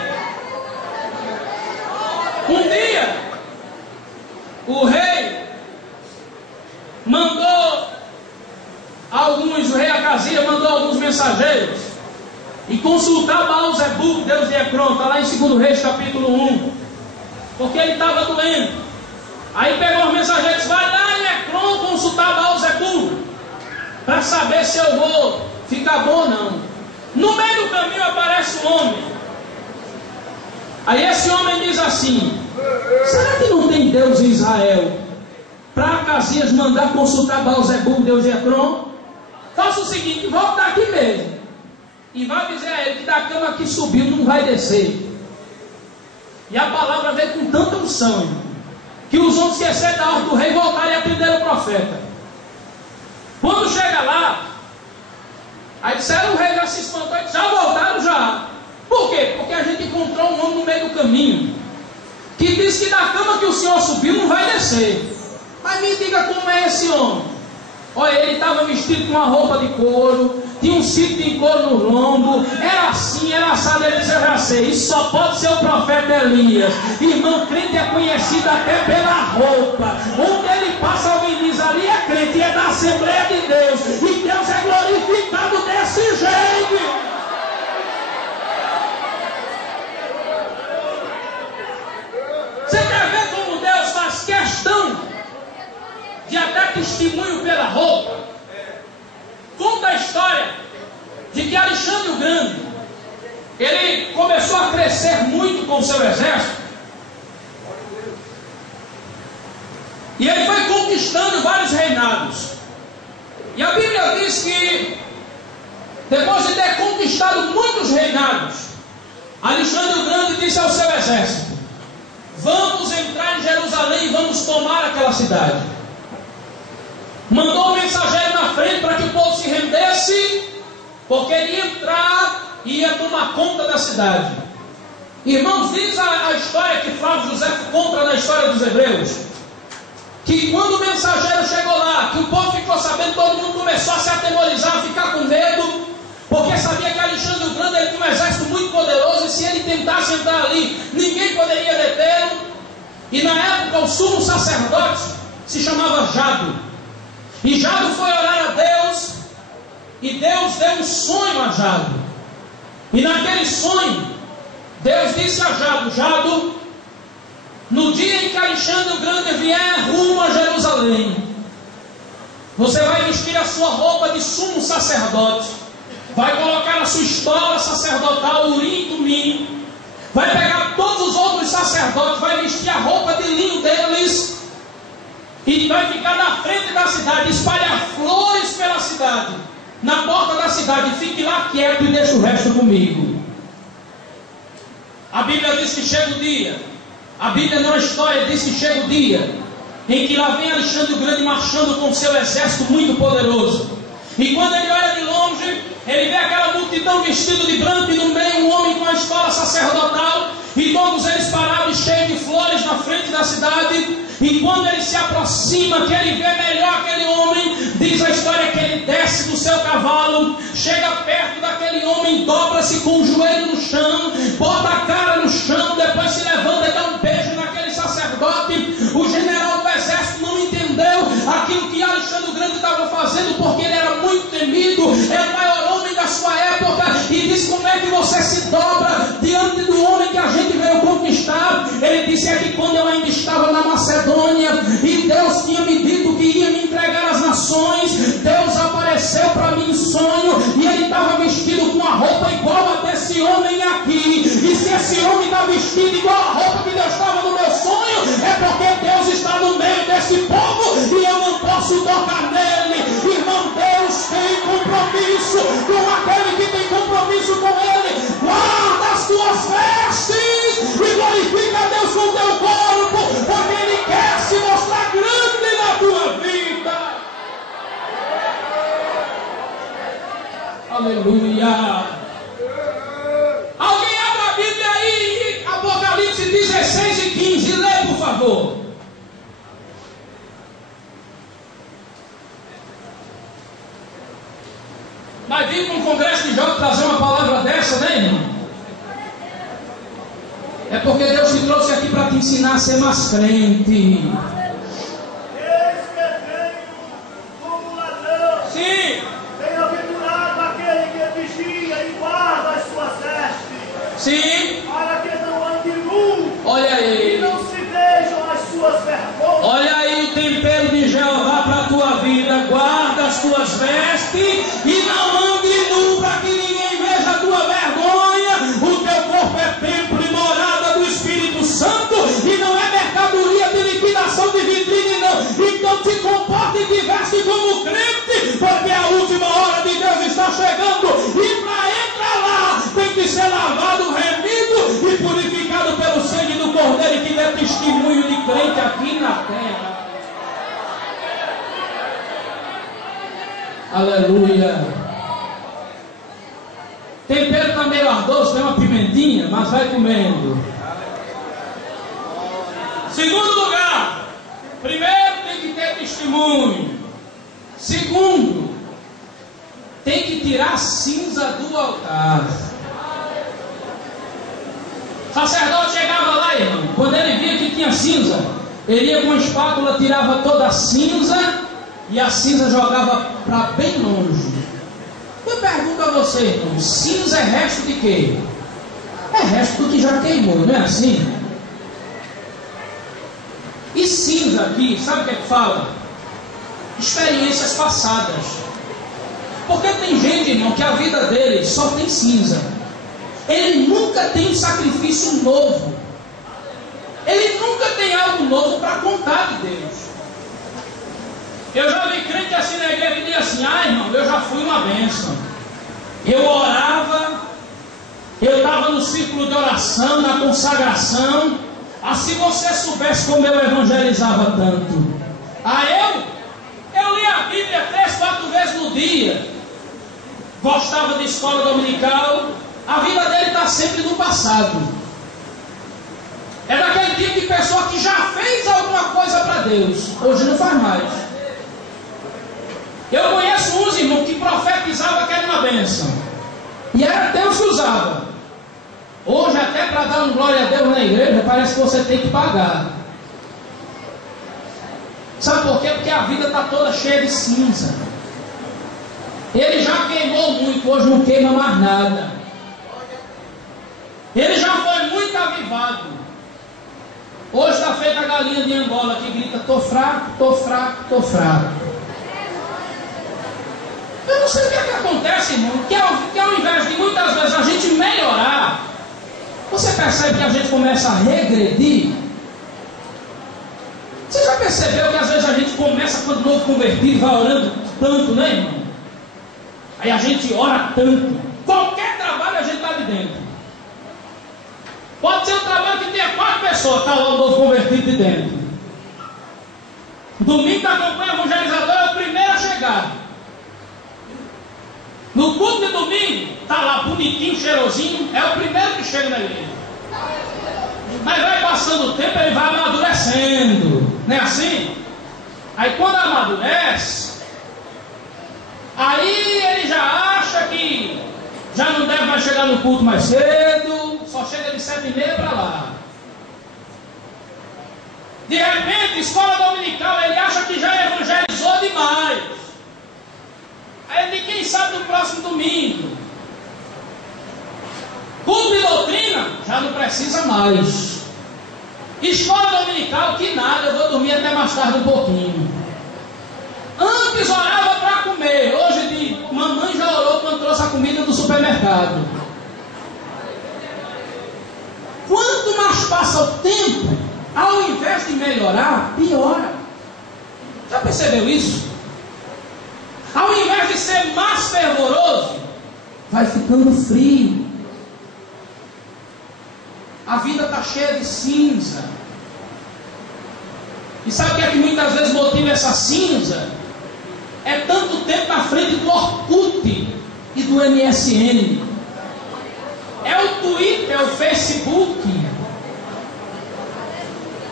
Um dia, o rei mandou o rei Acazia mandou alguns mensageiros e consultar Baal-Zebub, Deus de Ecrón, está lá em 2 Reis capítulo 1, porque ele estava doendo. Aí pegou os mensageiros: vai lá em Ecrón consultar Baal-Zebub, para saber se eu vou ficar bom ou não. No meio do caminho aparece um homem Aí esse homem diz assim: será que não tem Deus em Israel para Acasias mandar consultar Baal-zebub, Deus de Ecrom? Faça o seguinte, volta aqui mesmo e vai dizer a ele que da cama que subiu não vai descer. E a palavra veio com tanta unção, irmão, que os homens esqueceram da ordem do rei, voltaram e atenderam o profeta. Quando chega lá, aí disseram, o rei já se espantou e disse: já voltaram já. Por quê? Porque a gente encontrou um homem no meio do caminho que diz que da cama que o senhor subiu não vai descer. Mas me diga como é esse homem. Olha, ele estava vestido com uma roupa de couro, tinha um cinto de couro no lombo, era assim, era assado. Ele disse: eu já sei, isso só pode ser o profeta Elias. Irmão, crente é conhecido até pela roupa. Onde ele passa, alguém diz: ali é crente, é da Assembleia de Deus, e Deus é glorificado desse jeito. Você quer ver como Deus faz questão de até testemunho pela roupa? Conta a história de que Alexandre o Grande, ele começou a crescer muito com o seu exército, e ele foi conquistando vários reinados. E a Bíblia diz que depois de ter conquistado muitos reinados, Alexandre o Grande disse ao seu exército: vamos entrar em Jerusalém e vamos tomar aquela cidade. Mandou um mensageiro na frente para que o povo se rendesse, porque ele ia entrar e ia tomar conta da cidade. Irmãos, diz a história que Flávio José conta na história dos Hebreus, que quando o mensageiro chegou lá, que o povo ficou sabendo, todo mundo começou a se atemorizar, a ficar com medo, porque sabia que Alexandre o Grande, ele tinha um exército muito poderoso, e se ele tentasse entrar ali, ninguém poderia detê-lo. E na época o sumo sacerdote se chamava Jado, e Jado foi orar a Deus, e Deus deu um sonho a Jado. E naquele sonho, Deus disse a Jado: Jado, no dia em que Alexandre o Grande vier rumo a Jerusalém, você vai vestir a sua roupa de sumo sacerdote, vai colocar a sua estola sacerdotal, urim e tumim, vai pegar todos os outros sacerdotes, vai vestir a roupa de linho deles, e vai ficar na frente da cidade, espalhar flores pela cidade, na porta da cidade. Fique lá quieto e deixe o resto comigo. A Bíblia diz que chega o dia, a Bíblia não é história, diz que chega o dia em que lá vem Alexandre o Grande marchando com seu exército muito poderoso. E quando ele olha de longe, ele vê aquela multidão vestida de branco, e no meio um homem com a estola sacerdotal, e todos eles parados, cheios de flores na frente da cidade. E quando ele se aproxima, que ele vê melhor aquele homem, diz a história que ele desce do seu cavalo, chega perto daquele homem, dobra-se com o joelho no chão, bota a cara no chão, depois se levanta e dá um beijo naquele sacerdote. O general do exército não entendeu aquilo que Alexandre o Grande estava fazendo, porque ele era muito temido, é o maior homem da sua época, e diz: como é que você se dobra diante do homem que a gente veio conquistar? Ele disse: é que quando eu ainda estava na Macedônia, e Deus tinha me dito que ia me entregar às nações, Deus apareceu para mim em sonho, e ele estava vestido com a roupa igual a desse homem aqui. E se esse homem está vestido igual a roupa que Deus estava no meu sonho, é porque Deus está no meio desse povo, e eu não posso tocar nele. Irmão, Deus tem compromisso com aquele que tem compromisso com ele. Guarda as tuas vestes e glorifica a Deus com teu corpo, porque ele quer se mostrar grande na tua vida. Aleluia. Alguém abre a Bíblia aí, Apocalipse 16 e 15, lê por favor. Vai vir para um congresso de jovens trazer uma palavra dessa, né, irmão? É porque Deus te trouxe aqui para te ensinar a ser mais crente. Sim. Bem-aventurado aquele que vigia e guarda as suas vestes. Sim. Para que não ande nu. Olha aí. E não se vejam as suas vergonhas. Olha aí o tempero de Jeová para a tua vida. Guarda as tuas vestes e não ande nu, para que ninguém veja a tua vergonha. O teu corpo é templo e morada do chegando, e para entrar lá tem que ser lavado, remido e purificado pelo sangue do Cordeiro, que dê testemunho de crente aqui na terra. Aleluia. Tempero está meio ardoso, tem uma pimentinha, mas vai comendo. Segundo lugar, primeiro tem que ter testemunho. Segundo, tem que tirar a cinza do altar. O sacerdote chegava lá, irmão, quando ele via que tinha cinza, ele ia com a espátula, tirava toda a cinza e a cinza jogava para bem longe. Eu pergunto a você, irmão, cinza é resto de quê? É resto do que já queimou, não é assim? E cinza aqui, sabe o que é que fala? Experiências passadas. Porque tem gente, irmão, que a vida dele só tem cinza. Ele nunca tem um sacrifício novo. Ele nunca tem algo novo para contar de Deus. Eu já vi crente assim na igreja e dizia assim: ah, irmão, eu já fui uma bênção. Eu orava, eu estava no círculo de oração, na consagração. Ah, se você soubesse como eu evangelizava tanto. Ah, eu li a Bíblia 3, 4 vezes no dia. Gostava de escola dominical. A vida dele está sempre no passado. É daquele tipo de pessoa que já fez alguma coisa para Deus, hoje não faz mais. Eu conheço uns irmãos que profetizavam que era uma bênção, e era Deus que usava. Hoje, até para dar um glória a Deus na igreja, parece que você tem que pagar. Sabe por quê? Porque a vida está toda cheia de cinza. Ele já queimou muito, hoje não queima mais nada. Ele já foi muito avivado. Hoje está feita a galinha de Angola que grita: tô fraco, tô fraco, tô fraco. Eu não sei o que é que acontece, irmão, que ao invés de muitas vezes a gente melhorar, você percebe que a gente começa a regredir. Você já percebeu que às vezes a gente começa quando novo convertido, vai orando tanto, né, irmão? Aí a gente ora tanto. Qualquer trabalho a gente está de dentro. Pode ser um trabalho que tenha 4 pessoas, está lá o novo convertido de dentro. Domingo da campanha evangelizadora é o primeiro a chegar. No culto de domingo, está lá bonitinho, cheirosinho, é o primeiro que chega na igreja. Mas vai passando o tempo, ele vai amadurecendo, não é assim? Aí quando amadurece, aí ele já acha que já não deve mais chegar no culto mais cedo, só chega de 7h30 para lá. De repente, escola dominical, ele acha que já evangelizou demais. Aí ele diz: quem sabe no próximo domingo. Culto de doutrina, já não precisa mais. Escola dominical, que nada, eu vou dormir até mais tarde um pouquinho. Antes orava para comer, hoje de mamãe já orou quando trouxe a comida do supermercado. Quanto mais passa o tempo, ao invés de melhorar, piora. Já percebeu isso? Ao invés de ser mais fervoroso, vai ficando frio. A vida está cheia de cinza. E sabe o que é que muitas vezes motiva essa cinza? É tanto tempo na frente do Orkut e do MSN. É o Twitter, é o Facebook.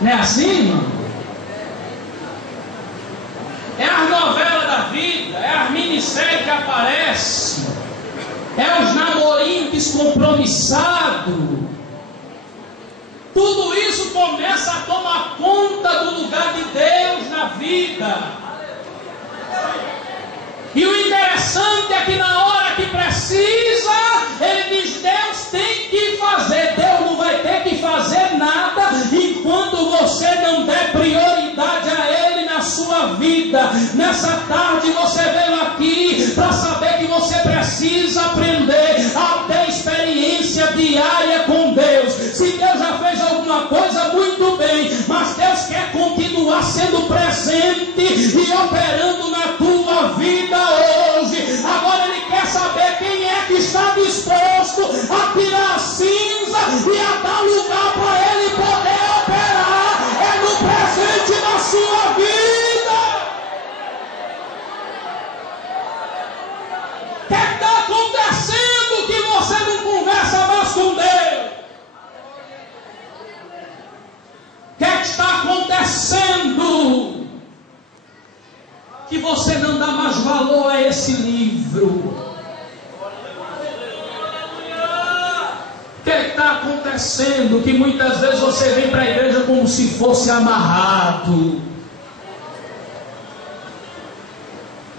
Não é assim, irmão? É as novelas da vida, é as minisséries que aparecem, é os namorinhos descompromissados. Tudo isso começa a tomar conta do lugar de Deus na vida. E o interessante é que na hora que precisa, ele diz: Deus tem que fazer. Deus não vai ter que fazer nada enquanto você não der prioridade a Ele na sua vida. Nessa tarde você veio aqui para saber que você precisa aprender a ter experiência diária com Deus. Se Deus já fez alguma coisa, muito bem, mas Deus quer continuar sendo presente e operando na tua vida hoje. Agora Ele quer saber acontecendo que você não dá mais valor a esse livro? O que está acontecendo que muitas vezes você vem para a igreja como se fosse amarrado?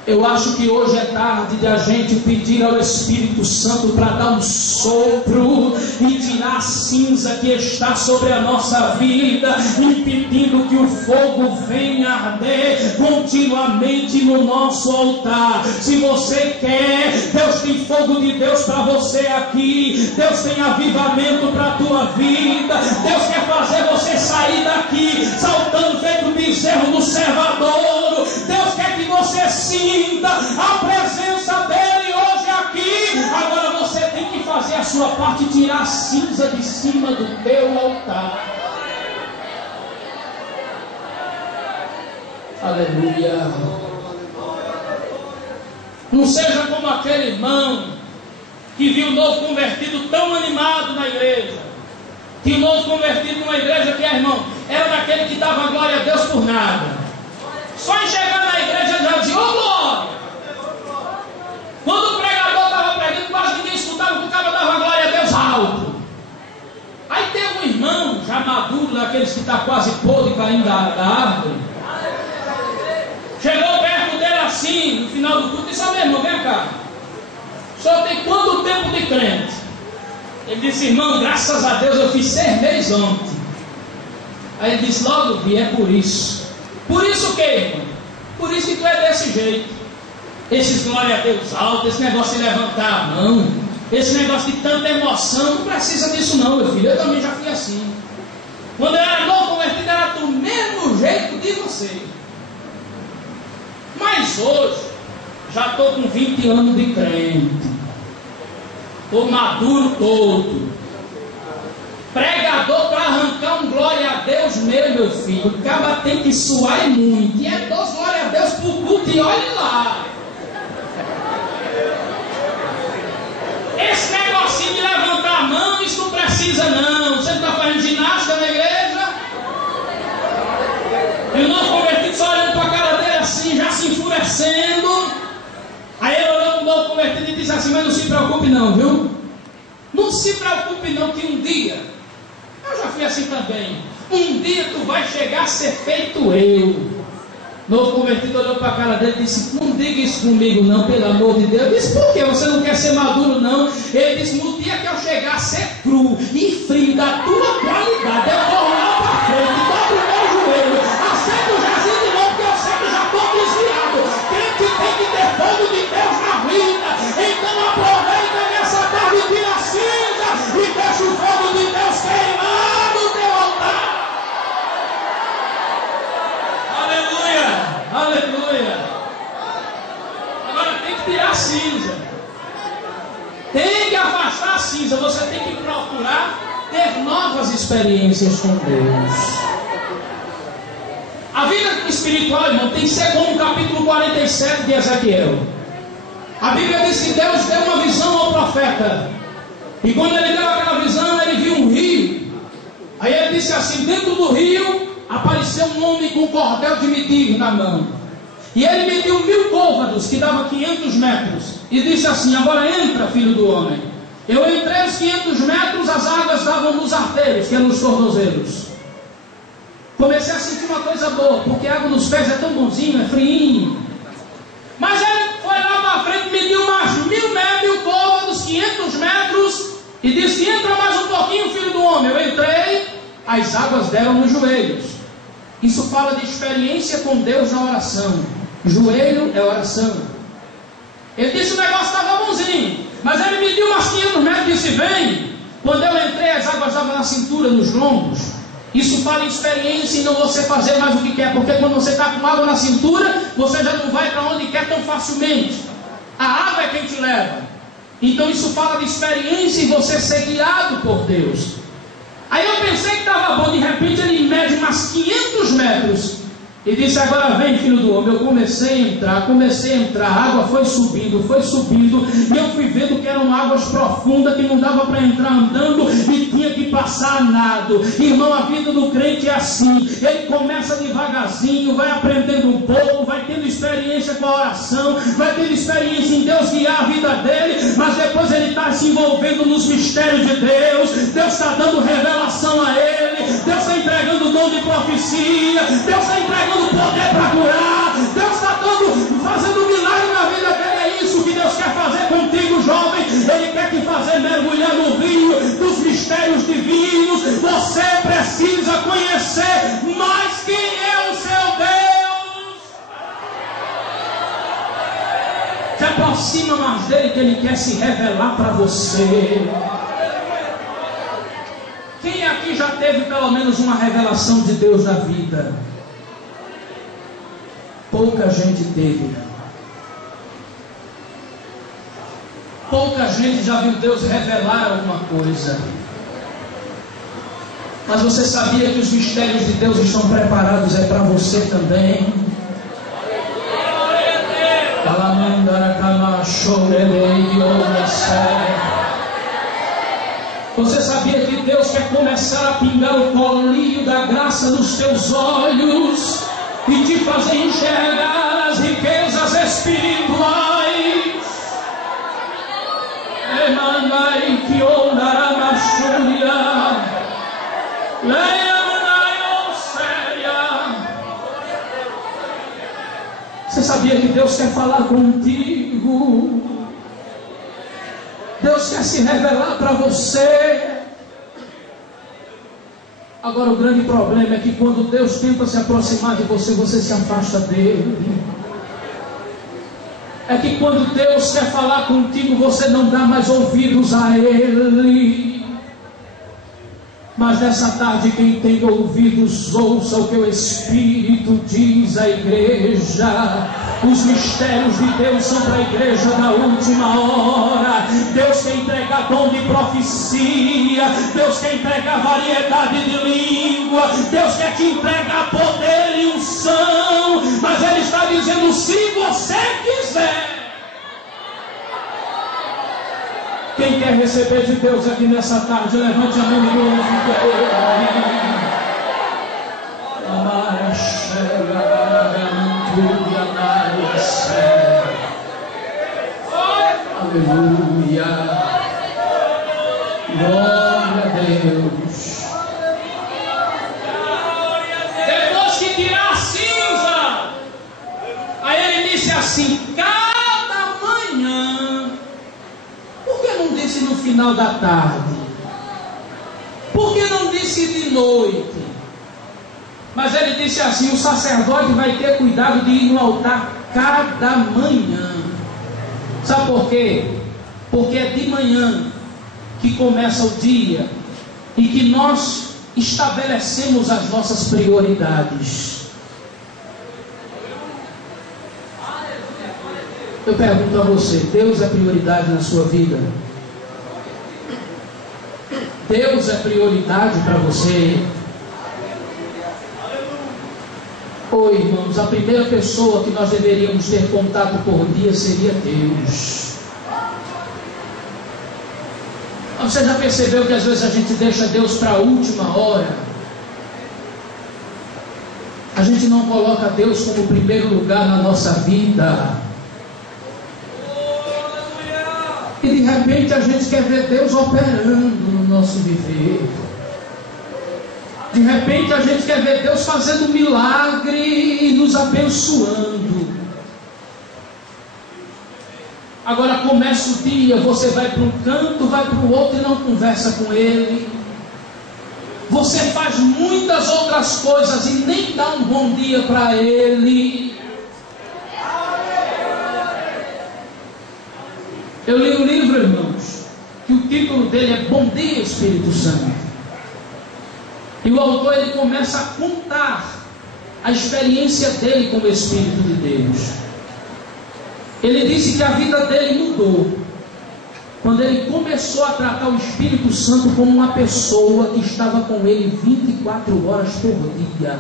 Eu acho que hoje é tarde de a gente pedir ao Espírito Santo para dar um sopro e tirar a cinza que está sobre a nossa vida, impedindo que o fogo venha arder continuamente no nosso altar. Se você quer, Deus tem fogo de Deus para você aqui. Deus tem avivamento para a tua vida. Deus quer fazer você sair daqui saltando feito bezerro no servadouro. Deus quer que você sinta a presença dele hoje aqui. Agora você tem que fazer a sua parte e tirar a cinza de cima do teu altar. Aleluia. Não seja como aquele irmão que viu o novo convertido tão animado na igreja. Que o novo convertido numa igreja que é, irmão, era daquele que dava glória a Deus por nada. Só em chegar na igreja já dizia, ô glória! Quando o pregador estava pregando, quase ninguém escutava, porque o cara dava glória a Deus alto. Aí tem um irmão já maduro, daqueles que está quase podre, caindo da árvore. Chegou perto dele assim, no final do culto, e disse, meu irmão, vem cá. O senhor tem quanto tempo de crente? Ele disse, irmão, graças a Deus eu fiz 6 meses ontem. Aí ele disse, logo vi, é por isso. Por isso o que, irmão? Por isso que tu é desse jeito. Esses glória a Deus alto, esse negócio de levantar a mão, esse negócio de tanta emoção, não precisa disso não, meu filho. Eu também já fui assim. Quando eu era novo convertido, era do mesmo jeito de você. Mas hoje, já estou com 20 anos de crente. Estou maduro todo. Pregador para arrancar um glória a Deus meu filho. O cara tem que suar muito. E é 2 glória a Deus por culto e olhe lá. Esse negocinho de levantar a mão, isso não precisa não. Você não está fazendo ginástica na igreja? E o novo convertido só olhando para a cara dele assim, já se enfurecendo. Aí ele olhou para o novo convertido e disse assim, mas não se preocupe não, viu? Não se preocupe não, que um dia, eu já fui assim também, um dia tu vai chegar a ser feito eu. Novo convertido olhou para a cara dele e disse, não diga isso comigo não, pelo amor de Deus. Eu disse, por quê? Você não quer ser maduro não? Ele disse, no dia que eu chegar a ser cru e frio da tua qualidade, eu vou olhar para frente, dobro o meu joelho, aceito o Jesus de novo, porque eu sei que já estou desviado. Crente tem que ter fogo de Deus na vida. Então aproveita nessa tarde, tira a cinza e deixa o fogo de Deus queimar no teu altar. Aleluia. Agora tem que tirar a cinza. Tem que afastar a cinza. Você tem que procurar ter novas experiências com Deus. A vida espiritual, irmão, tem que ser como o capítulo 47 de Ezequiel. A Bíblia diz que Deus deu uma visão ao profeta. E quando ele deu aquela visão, ele viu um rio. Aí ele disse assim, dentro do rio apareceu um homem com um cordel de medir na mão. E ele mediu 1000 côvados, que dava 500 metros. E disse assim, agora entra, filho do homem. Eu entrei os 500 metros, as águas davam nos arteiros, que eram nos tornozelos. Comecei a sentir uma coisa boa, porque a água nos pés é tão bonzinho, é friinho. Mas ele foi lá para frente, mediu mais 1000 côvados, 500 metros, e disse, entra mais um pouquinho, filho do homem. Eu entrei, as águas deram nos joelhos. Isso fala de experiência com Deus na oração. Joelho é oração. Ele disse, o negócio estava bonzinho, mas ele mediu umas 500 metros e disse, vem. Quando eu entrei, as águas estavam na cintura, nos lombos. Isso fala em experiência e não você fazer mais o que quer, porque quando você está com água na cintura, você já não vai para onde quer tão facilmente. A água é quem te leva. Então isso fala de experiência e você ser guiado por Deus. Aí eu pensei que estava bom, de repente ele mede umas 500 metros. E disse: agora vem, filho do homem. Eu comecei a entrar, a água foi subindo, e eu fui vendo que eram águas profundas, que não dava para entrar andando, e tinha que passar a nado. Irmão, a vida do crente é assim, ele começa devagarzinho, vai aprendendo um pouco, vai tendo experiência com a oração, vai tendo experiência em Deus guiar a vida dele, mas depois ele está se envolvendo nos mistérios de Deus. Deus está dando revelação a ele, Deus está entregando o dom de profecia, Deus está entregando poder para curar, Deus está fazendo milagre na vida dele. É isso que Deus quer fazer contigo, jovem. Ele quer te fazer mergulhar no rio dos mistérios divinos. Você precisa conhecer mais quem é o seu Deus. Se aproxima mais dele, que ele quer se revelar para você. Quem aqui já teve pelo menos uma revelação de Deus na vida? Pouca gente teve. Pouca gente já viu Deus revelar alguma coisa. Mas você sabia que os mistérios de Deus estão preparados para você também? Você sabia que Deus quer começar a pingar o colinho da graça nos teus olhos e te fazer enxergar as riquezas espirituais? Você sabia que Deus quer falar contigo? Deus quer se revelar para você. Agora o grande problema é que quando Deus tenta se aproximar de você, você se afasta dele. É que quando Deus quer falar contigo, você não dá mais ouvidos a Ele. Mas nessa tarde, quem tem ouvidos, ouça o que o Espírito diz à igreja. Os mistérios de Deus são para a igreja da última hora. Deus quer entregar dom de profecia, Deus quer entregar variedade de língua, Deus quer te entregar poder e unção. Mas Ele está dizendo: se você quiser. Quem quer receber de Deus aqui nessa tarde, levante a mão e glorifique a Ele. Aleluia. Glória a Deus. Depois que tirar a cinza, aí ele disse assim: cada manhã. Por que não disse no final da tarde? Por que não disse de noite? Mas ele disse assim: o sacerdote vai ter cuidado de ir no altar cada manhã. Sabe por quê? Porque é de manhã que começa o dia e que nós estabelecemos as nossas prioridades. Eu pergunto a você: Deus é prioridade na sua vida? Deus é prioridade para você? Oi, irmãos, a primeira pessoa que nós deveríamos ter contato por dia seria Deus. Você já percebeu que às vezes a gente deixa Deus para a última hora? A gente não coloca Deus como primeiro lugar na nossa vida. E de repente a gente quer ver Deus operando no nosso viver. De repente a gente quer ver Deus fazendo milagre e nos abençoando. Agora começa o dia, você vai para um canto, vai para o outro e não conversa com Ele. Você faz muitas outras coisas e nem dá um bom dia para Ele. Eu li um livro, irmãos, que o título dele é Bom Dia, Espírito Santo. E o autor, ele começa a contar a experiência dele com o Espírito de Deus. Ele disse que a vida dele mudou quando ele começou a tratar o Espírito Santo como uma pessoa que estava com ele 24 horas por dia.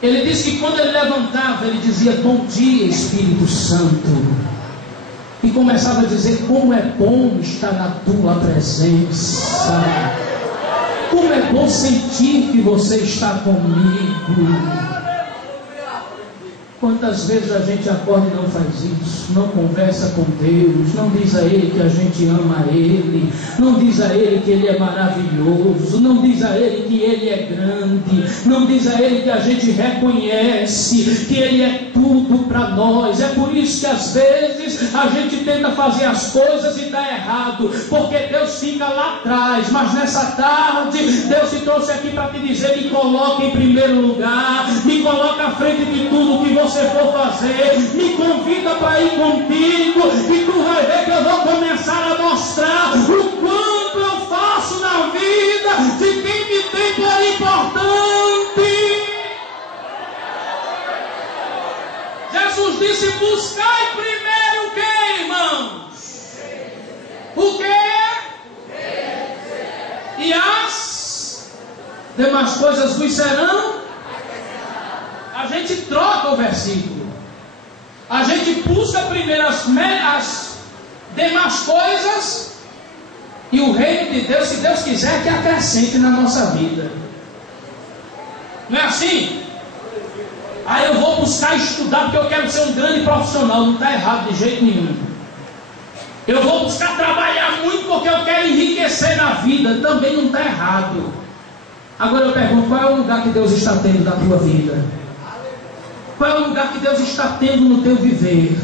Ele disse que quando ele levantava, ele dizia: bom dia, Espírito Santo. E começava a dizer: como é bom estar na tua presença. Como é bom sentir que você está comigo. Quantas vezes a gente acorda e não faz isso, não conversa com Deus, não diz a Ele que a gente ama Ele, não diz a Ele que Ele é maravilhoso, não diz a Ele que Ele é grande, não diz a Ele que a gente reconhece que Ele é tudo para nós. É por isso que às vezes a gente tenta fazer as coisas e dá errado, porque Deus fica lá atrás. Mas nessa tarde Deus te trouxe aqui para te dizer: me coloca em primeiro lugar, me coloca à frente de tudo que você for fazer, me convida para ir contigo, e tu vai ver que eu vou começar a mostrar o quanto eu faço na vida de quem me tem por importante. Jesus disse: buscai primeiro o que, irmãos? O que? E as demais coisas vos serão. A gente troca o versículo. A gente busca primeiro as demais coisas, e o reino de Deus, se Deus quiser, que acrescente na nossa vida. Não é assim? Aí eu vou buscar estudar porque eu quero ser um grande profissional. Não está errado de jeito nenhum. Eu vou buscar trabalhar muito porque eu quero enriquecer na vida. Também não está errado. Agora eu pergunto: qual é o lugar que Deus está tendo na tua vida? Qual é o lugar que Deus está tendo no teu viver?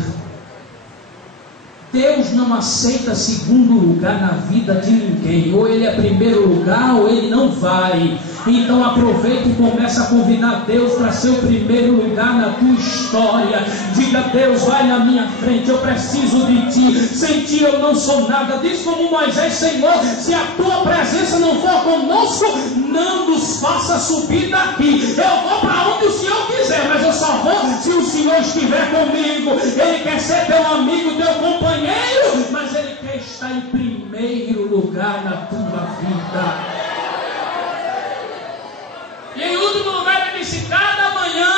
Deus não aceita segundo lugar na vida de ninguém. Ou ele é primeiro lugar, ou ele não vai. Então aproveita e começa a convidar Deus para ser o primeiro lugar na tua história. Diga: Deus, vai na minha frente, eu preciso de ti. Sem ti eu não sou nada. Diz como Moisés: Senhor, se a tua presença não for conosco, não nos faça subir daqui. Eu vou para onde o Senhor quiser, mas eu só vou se o Senhor estiver comigo. Ele quer ser teu amigo, teu companheiro, mas Ele quer estar em primeiro lugar na tua vida. E em último lugar, ele disse: cada manhã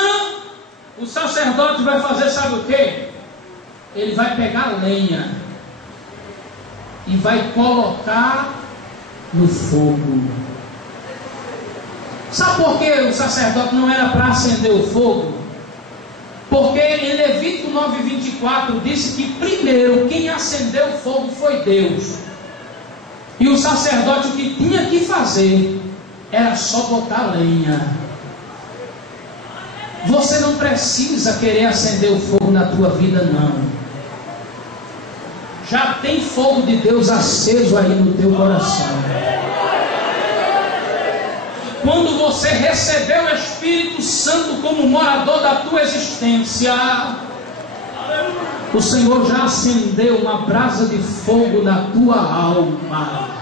o sacerdote vai fazer, sabe o que? Ele vai pegar lenha e vai colocar no fogo. Sabe por que o sacerdote não era para acender o fogo? Porque em Levítico 9:24 disse que primeiro quem acendeu o fogo foi Deus. E o sacerdote, o que tinha que fazer era só botar lenha. Você não precisa querer acender o fogo na tua vida, não. Já tem fogo de Deus aceso aí no teu coração. Quando você recebeu o Espírito Santo como morador da tua existência, o Senhor já acendeu uma brasa de fogo na tua alma.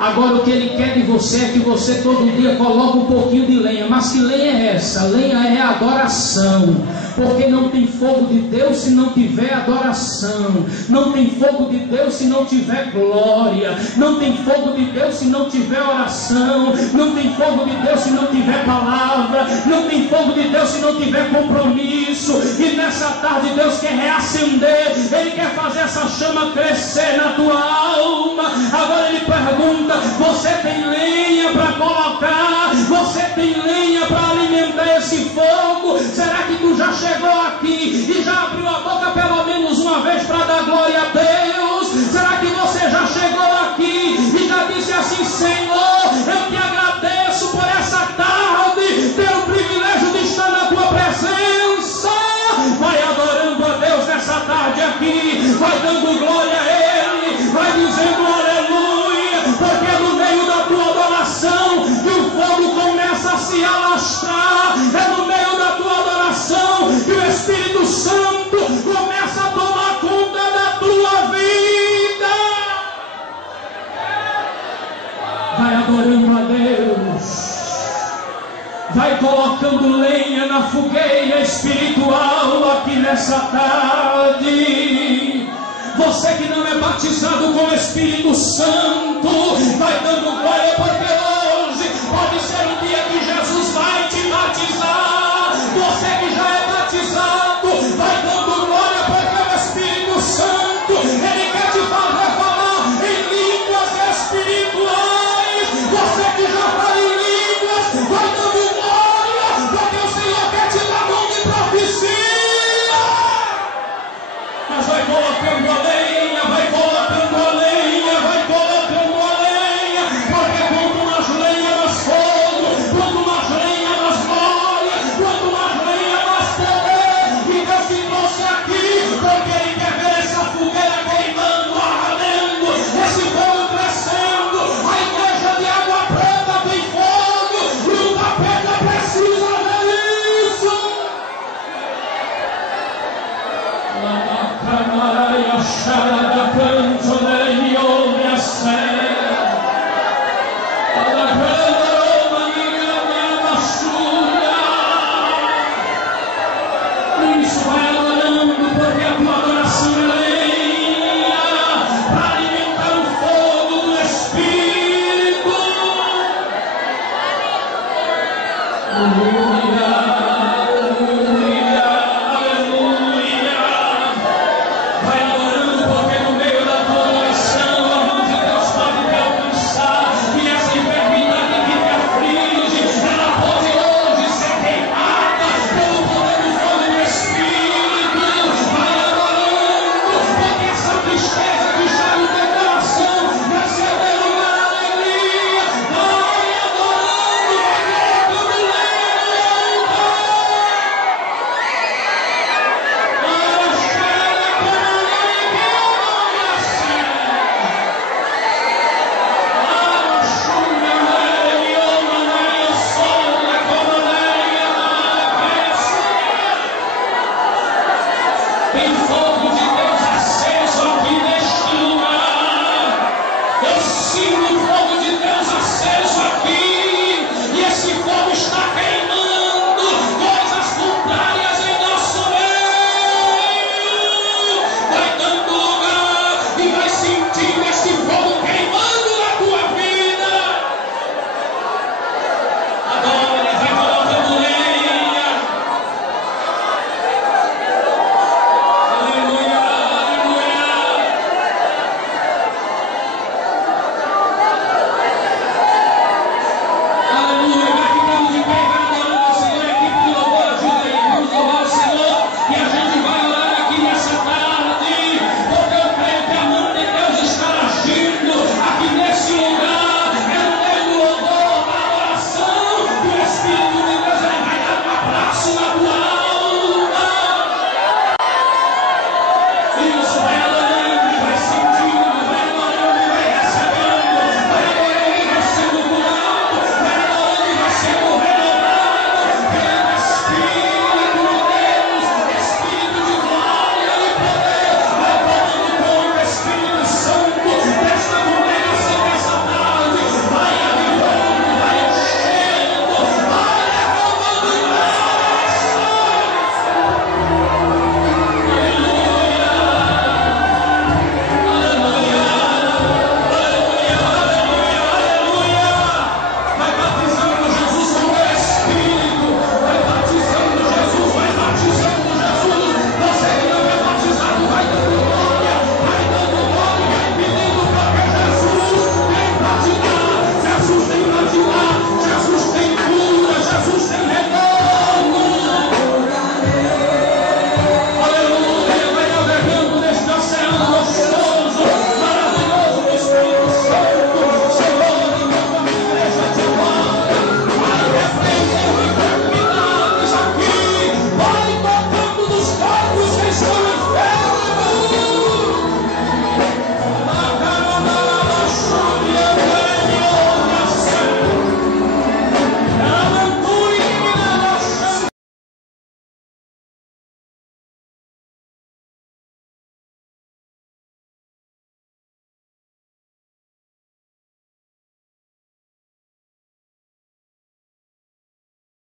Agora o que Ele quer de você é que você todo dia coloque um pouquinho de lenha. Mas que lenha é essa? Lenha é adoração. Porque não tem fogo de Deus se não tiver adoração. Não tem fogo de Deus se não tiver glória. Não tem fogo de Deus se não tiver oração. Não tem fogo de Deus se não tiver palavra. Não tem fogo de Deus se não tiver compromisso. E nessa tarde Deus quer reacender. Ele quer fazer essa chama crescer na tua alma. Agora Ele pergunta: você tem lenha para colocar? Você tem lenha para alimentar esse fogo? Será que tu já chegou aqui e já abriu a boca pelo menos uma vez para dar glória a Deus? Será que você já chegou aqui e já disse assim: Senhor, eu te agradeço por essa tarde, pelo privilégio de estar na tua presença? Vai adorando a Deus nessa tarde aqui, vai dando glória a Ele, vai dizendo aleluia, porque é no meio da tua adoração que o fogo começa a se alastrar. É no meio da tua adoração que o Espírito Santo começa a tomar conta da tua vida. Vai adorando a Deus, vai colocando lenha na fogueira espiritual aqui nessa tarde. Você que não é batizado com o Espírito Santo, vai dando